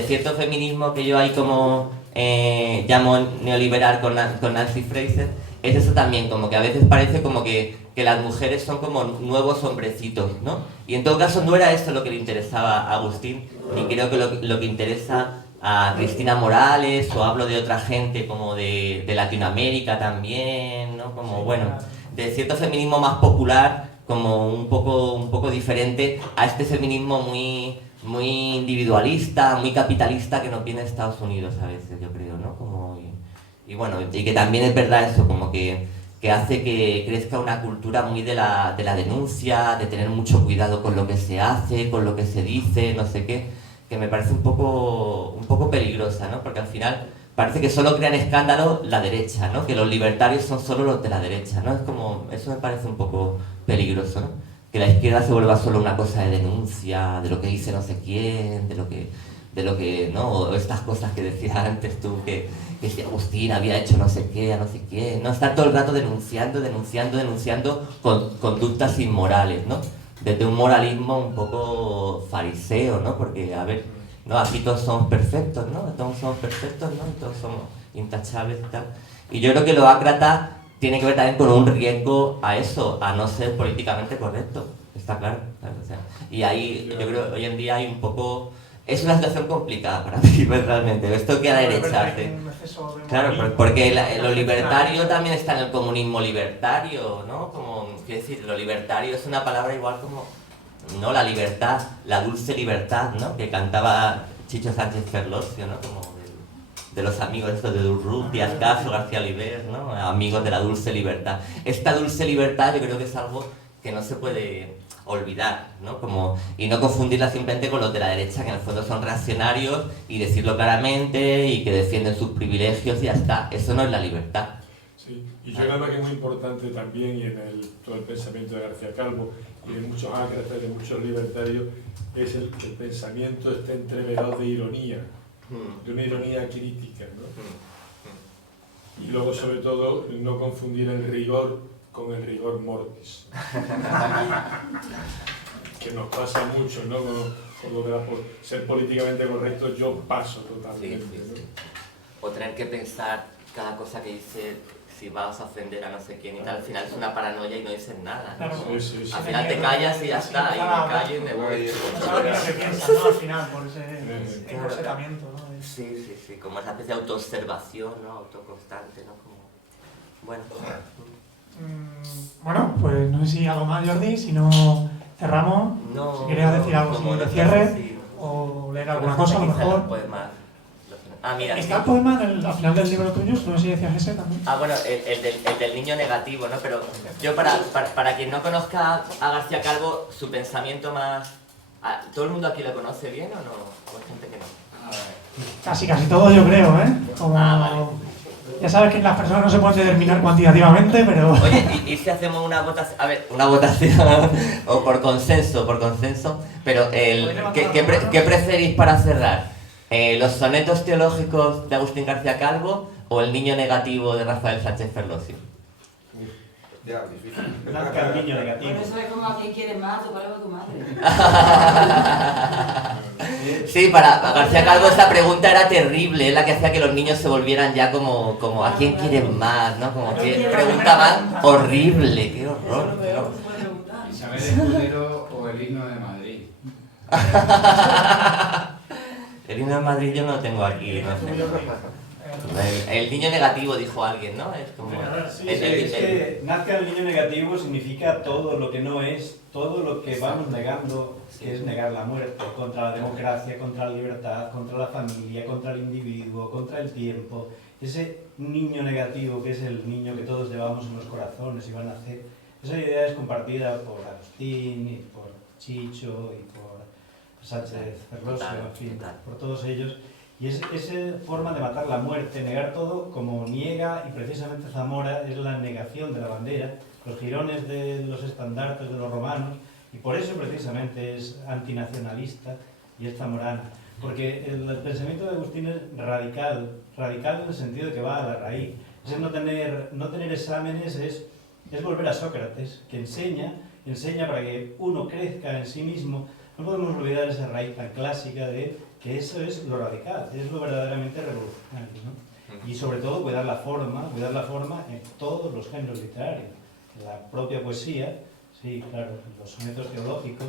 cierto feminismo que yo ahí como llamo neoliberal con Nancy Fraser, es eso también, como que a veces parece como que las mujeres son como nuevos hombrecitos, ¿no? Y en todo caso no era eso lo que le interesaba a Agustín, ni creo que lo que interesa a Cristina Morales, o hablo de otra gente como de Latinoamérica también, ¿no? Como, bueno, de cierto feminismo más popular, como un poco diferente a este feminismo muy individualista, muy capitalista que nos viene de Estados Unidos a veces, yo creo, ¿no? Y bueno, y que también es verdad eso, como que hace que crezca una cultura muy de la denuncia, de tener mucho cuidado con lo que se hace, con lo que se dice, no sé qué, que me parece un poco peligrosa, ¿no? Porque al final parece que solo crean escándalo la derecha, ¿no? Que los libertarios son solo los de la derecha, ¿no? Es como, eso me parece un poco peligroso, ¿no? Que la izquierda se vuelva solo una cosa de denuncia, de lo que dice no sé quién, de lo que, ¿no? O estas cosas que decías antes tú, que si Agustín había hecho no sé qué, a no sé quién, ¿no? Estar todo el rato denunciando conductas inmorales, ¿no? Desde un moralismo un poco fariseo, ¿no? Porque, a ver, ¿no? Aquí todos somos perfectos, ¿no? Todos somos perfectos, ¿no? Y todos somos intachables y tal. Y yo creo que lo ácrata tiene que ver también con un riesgo a eso, a no ser políticamente correcto, está claro. O sea, y ahí yo creo que hoy en día hay un poco... Es una situación complicada para mí, realmente. Esto queda derecharte. Claro, porque lo libertario también está en el comunismo libertario, ¿no? Como, quiero decir, lo libertario es una palabra igual como... No, la libertad, la dulce libertad, ¿no? Que cantaba Chicho Sánchez Ferlosio, ¿no? Como de los amigos estos de Durruti, Díaz Caso, García Oliver, ¿no? Amigos de la dulce libertad. Esta dulce libertad yo creo que es algo que no se puede olvidar, ¿no? Como, y no confundirla simplemente con los de la derecha, que en el fondo son reaccionarios, y decirlo claramente, y que defienden sus privilegios y ya está. Eso no es la libertad. Sí, y yo creo que es muy importante también, y en todo el pensamiento de García Calvo, y de muchos ácratas, de muchos libertarios, es el pensamiento está entreverado de ironía, de una ironía crítica, ¿no? Y luego, sobre todo, no confundir el rigor con el rigor mortis. Que nos pasa mucho, ¿no? Con lo de ser políticamente correcto, yo paso totalmente, ¿no? o tener que pensar cada cosa que dice, si vas a ofender a no sé quién y tal, al final es una paranoia y no dices nada, ¿no? Claro. Como, Sí, sí, sí. al final te callas y ya está, y me callo y me voy. No sabes lo que piensas, ¿no? Al final, por ese encorsetamiento, ¿no? Sí, como esa especie de autoobservación, ¿no? Autoconstante, ¿no? Como... Bueno. Bueno, pues no sé si algo más, Jordi, si no cerramos, No, si querías decir algo como de no cierre sí. o leer alguna cosa a lo mejor. Poema. Mira. ¿Está el poema al final del libro tuyo? No sé si decías ese también. Bueno, el del niño negativo, ¿no? Pero yo para quien no conozca a García Calvo, su pensamiento más... ¿Todo el mundo aquí lo conoce bien o no? ¿O hay gente que no? Casi todo yo creo, ¿eh? Como... Vale. Ya sabes que las personas no se pueden determinar cuantitativamente, pero... Oye, ¿y si hacemos una votación? A ver, una votación, o por consenso, pero ¿qué preferís para cerrar? ¿Los sonetos teológicos de Agustín García Calvo o el niño negativo de Rafael Sánchez Ferlosio? Ya, difícil. Nazca el niño Por negativo. eso es como a quién quieres más, tu padre o tu madre. Sí, para García Calvo esta pregunta era terrible, es la que hacía que los niños se volvieran ya como ¿a quién quieren más? ¿No? Como que preguntaban horrible, qué horror. Isabel Escudero o el himno de Madrid. El himno de Madrid yo no lo tengo aquí, no sé. El niño negativo, dijo alguien, ¿no? Es como... Es que nazca el niño negativo significa todo lo que no es, todo lo que vamos negando, que es negar la muerte, contra la democracia, contra la libertad, contra la familia, contra el individuo, contra el tiempo. Ese niño negativo, que es el niño que todos llevamos en los corazones y van a hacer, esa idea es compartida por Agustín, y por Chicho, y por Sánchez Ferlosio, en fin, por todos ellos. Y es esa forma de matar la muerte, negar todo, como niega, y precisamente Zamora es la negación de la bandera, los jirones de los estandartes de los romanos, y por eso precisamente es antinacionalista y es zamorana. Porque el pensamiento de Agustín es radical en el sentido de que va a la raíz. Es no tener exámenes, es volver a Sócrates, que enseña para que uno crezca en sí mismo. No podemos olvidar esa raíz tan clásica de que eso es lo radical, es lo verdaderamente revolucionario, ¿no? Y sobre todo cuidar la forma en todos los géneros literarios, la propia poesía, sí, claro, los sonetos teológicos,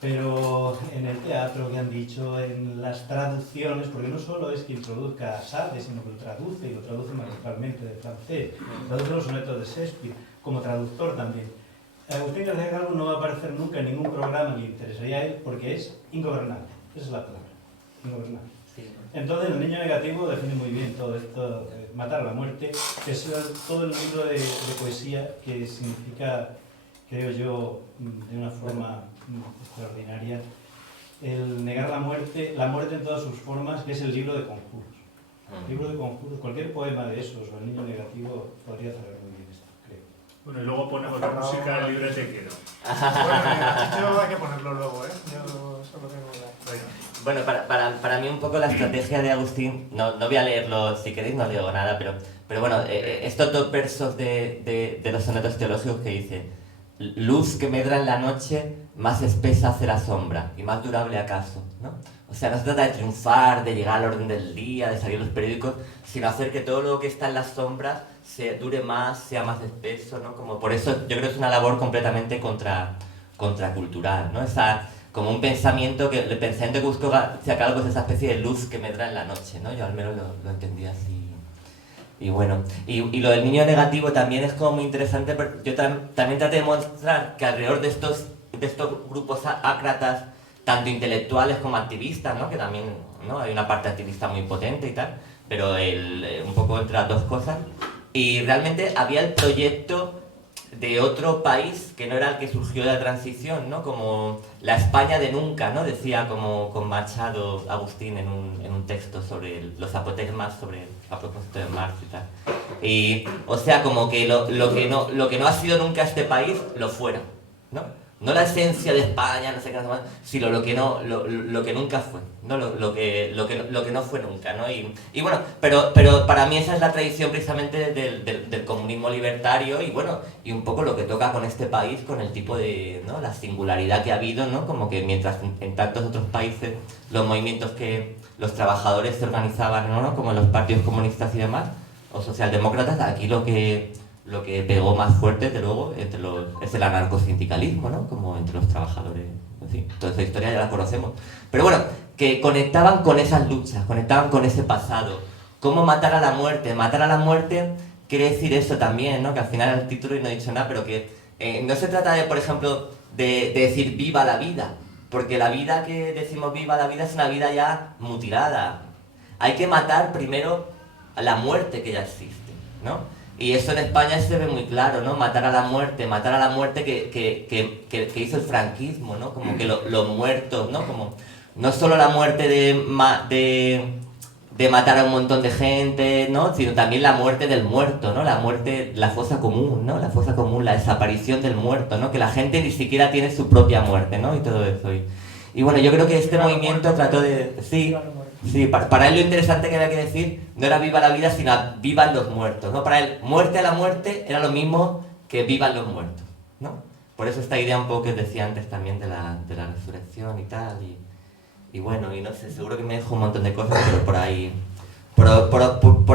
pero en el teatro, que han dicho, en las traducciones, porque no solo es que introduzca a Sade, sino que lo traduce magistralmente de francés, traduce los sonetos de Shakespeare, como traductor también. Agustín García Calvo no va a aparecer nunca en ningún programa que le interesaría a él, porque es ingobernable, esa es la palabra. Ingobernable. Entonces el niño negativo define muy bien todo esto, matar a la muerte, que es todo el libro de poesía que significa, creo yo, de una forma extraordinaria, el negar la muerte en todas sus formas, que es el libro de conjuros. El libro de conjuros, cualquier poema de esos o el niño negativo podría cerrar muy bien esto, creo. Bueno, y luego ponemos la música del libre te quiero. Bueno, hay que ponerlo luego, ¿eh? Yo solo tengo que... Bueno, para mí un poco la estrategia de Agustín, no voy a leerlo, si queréis no leo nada, pero bueno, estos dos versos de los sonetos teológicos que dice: luz que medra en la noche, más espesa hace la sombra, y más durable acaso, ¿no? O sea, no se trata de triunfar, de llegar al orden del día, de salir en los periódicos, sino hacer que todo lo que está en las sombras dure más, sea más espeso, ¿no? Como por eso yo creo que es una labor completamente contracultural, ¿no? Como un pensamiento el pensamiento que buscó García Calvo es esa especie de luz que medra en la noche, ¿no? Yo al menos lo entendí así. Y bueno, y lo del niño negativo también es como muy interesante, pero yo también traté de mostrar que alrededor de estos grupos ácratas, tanto intelectuales como activistas, ¿no? Que también, ¿no? Hay una parte activista muy potente y tal, pero un poco entre las dos cosas, y realmente había el proyecto de otro país que no era el que surgió de la transición, ¿no? Como la España de nunca, ¿no? Decía como con Machado Agustín en un texto sobre los apotegmas, a propósito de Marx y tal. Y, o sea, como que lo que no ha sido nunca este país, lo fuera, ¿no? No la esencia de España, no sé qué, no sé más, sino lo que nunca fue, ¿no? Lo que no fue nunca, ¿no? Y bueno, pero para mí esa es la tradición precisamente del comunismo libertario y bueno, y un poco lo que toca con este país, con el tipo de, ¿no? La singularidad que ha habido, ¿no? Como que mientras en tantos otros países los movimientos que los trabajadores se organizaban, ¿no? Como los partidos comunistas y demás, o socialdemócratas, aquí lo que pegó más fuerte, desde luego, es el anarcosindicalismo, ¿no? Como entre los trabajadores, en fin, toda esa historia ya la conocemos. Pero bueno, que conectaban con esas luchas, conectaban con ese pasado. ¿Cómo matar a la muerte? Matar a la muerte quiere decir eso también, ¿no? Que al final el título y no he dicho nada, pero que no se trata de, por ejemplo, de decir viva la vida, porque la vida que decimos viva la vida es una vida ya mutilada. Hay que matar primero a la muerte que ya existe, ¿no? Y eso en España se ve muy claro, ¿no? Matar a la muerte que hizo el franquismo, ¿no? Como que los muertos, ¿no? Como no solo la muerte de matar a un montón de gente, ¿no? Sino también la muerte del muerto, ¿no? La muerte, la fosa común, ¿no? La fosa común, la desaparición del muerto, ¿no? Que la gente ni siquiera tiene su propia muerte, ¿no? Y todo eso. Y bueno, yo creo que este movimiento trató de... Sí, para él lo interesante que había que decir no era viva la vida, sino vivan los muertos, ¿no? Para él, muerte a la muerte era lo mismo que vivan los muertos, ¿no? Por eso esta idea un poco que os decía antes también de la resurrección y tal, y bueno, y no sé, seguro que me dejo un montón de cosas, pero por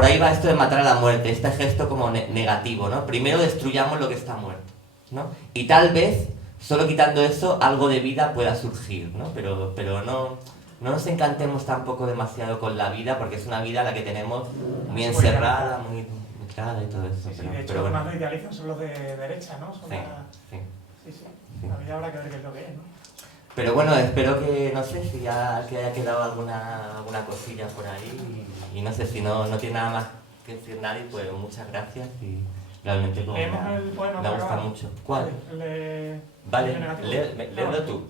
ahí va esto de matar a la muerte, este gesto como negativo, ¿no? Primero destruyamos lo que está muerto, ¿no? Y tal vez, solo quitando eso, algo de vida pueda surgir, ¿no? Pero no nos encantemos tampoco demasiado con la vida, porque es una vida a la que tenemos muy encerrada, muy clara y todo eso. Sí, de hecho, los más idealistas son los de derecha, ¿no? Son sí. La vida habrá que ver qué es lo que es, ¿no? Pero bueno, espero que, no sé, si ya que haya quedado alguna cosilla por ahí, y no sé si no tiene nada más que decir nadie, pues muchas gracias y realmente como me gusta mucho. ¿Cuál? Vale, léelo tú.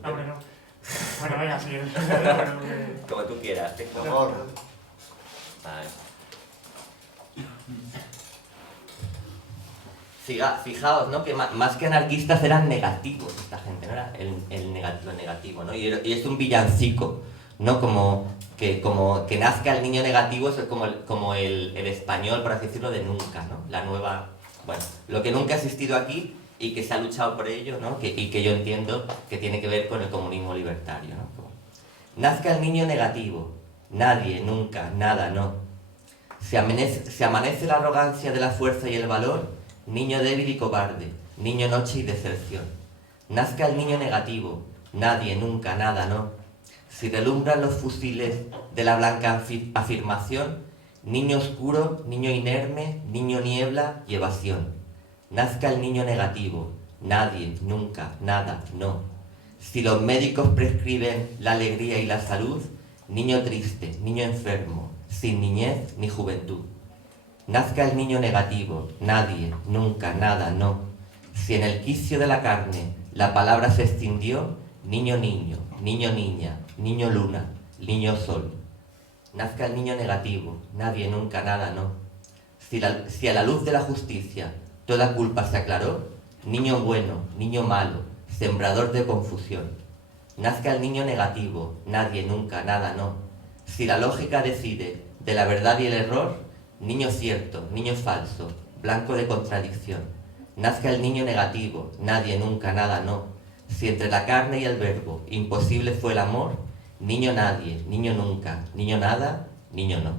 Bueno, venga, sí. Como tú quieras. Vale. Fijaos, ¿no? Que más que anarquistas eran negativos esta gente, ¿no? Era lo negativo, ¿no? Y es un villancico, ¿no? Como que nazca el niño negativo es como el español, por así decirlo, de nunca, ¿no? La nueva... Bueno, lo que nunca ha existido aquí y que se ha luchado por ello, ¿no? Y que yo entiendo que tiene que ver con el comunismo libertario, ¿no? Como, nazca el niño negativo, nadie, nunca, nada, no. Se amanece la arrogancia de la fuerza y el valor, niño débil y cobarde, niño noche y deserción. Nazca el niño negativo, nadie, nunca, nada, no. Si relumbran los fusiles de la blanca afirmación, niño oscuro, niño inerme, niño niebla y evasión. Nazca el niño negativo, nadie, nunca, nada, no. Si los médicos prescriben la alegría y la salud, niño triste, niño enfermo, sin niñez ni juventud. Nazca el niño negativo, nadie, nunca, nada, no. Si en el quicio de la carne la palabra se extinguió, niño niño, niño niña, niño luna, niño sol. Nazca el niño negativo, nadie, nunca, nada, no. Si a la luz de la justicia toda culpa se aclaró, niño bueno, niño malo, sembrador de confusión. Nazca el niño negativo, nadie, nunca, nada, no. Si la lógica decide de la verdad y el error, niño cierto, niño falso, blanco de contradicción. Nazca el niño negativo, nadie, nunca, nada, no. Si entre la carne y el verbo imposible fue el amor, niño nadie, niño nunca, niño nada, niño no.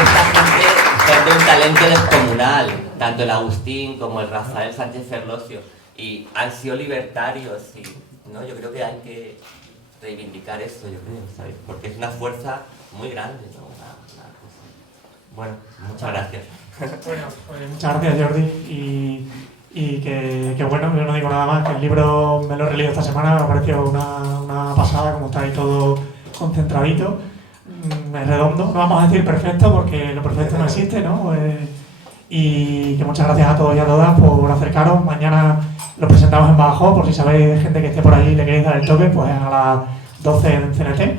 Esta gente es de un talento descomunal, tanto el Agustín como el Rafael Sánchez Ferlosio, y han sido libertarios, y, ¿no? Yo creo que hay que reivindicar eso, yo creo, ¿sabes? Porque es una fuerza muy grande, ¿no? Una cosa. Bueno, muchas gracias. Bueno, pues muchas gracias, Jordi, y que bueno, yo no digo nada más, que el libro me lo he leído esta semana, me ha parecido una pasada, como está ahí todo concentradito. Es redondo, no vamos a decir perfecto porque lo perfecto no existe, ¿no? Y que muchas gracias a todos y a todas por acercaros. Mañana lo presentamos en Badajoz, por si sabéis gente que esté por ahí y le queréis dar el toque, pues a las 12 en CNT.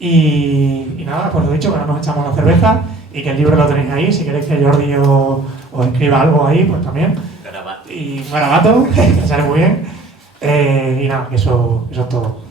Y nada, pues lo dicho, que ahora nos echamos la cerveza y que el libro lo tenéis ahí, si queréis que Jordi os escriba algo ahí, pues también. Garabato. Y un garabato, que sale muy bien. Y nada, eso es todo.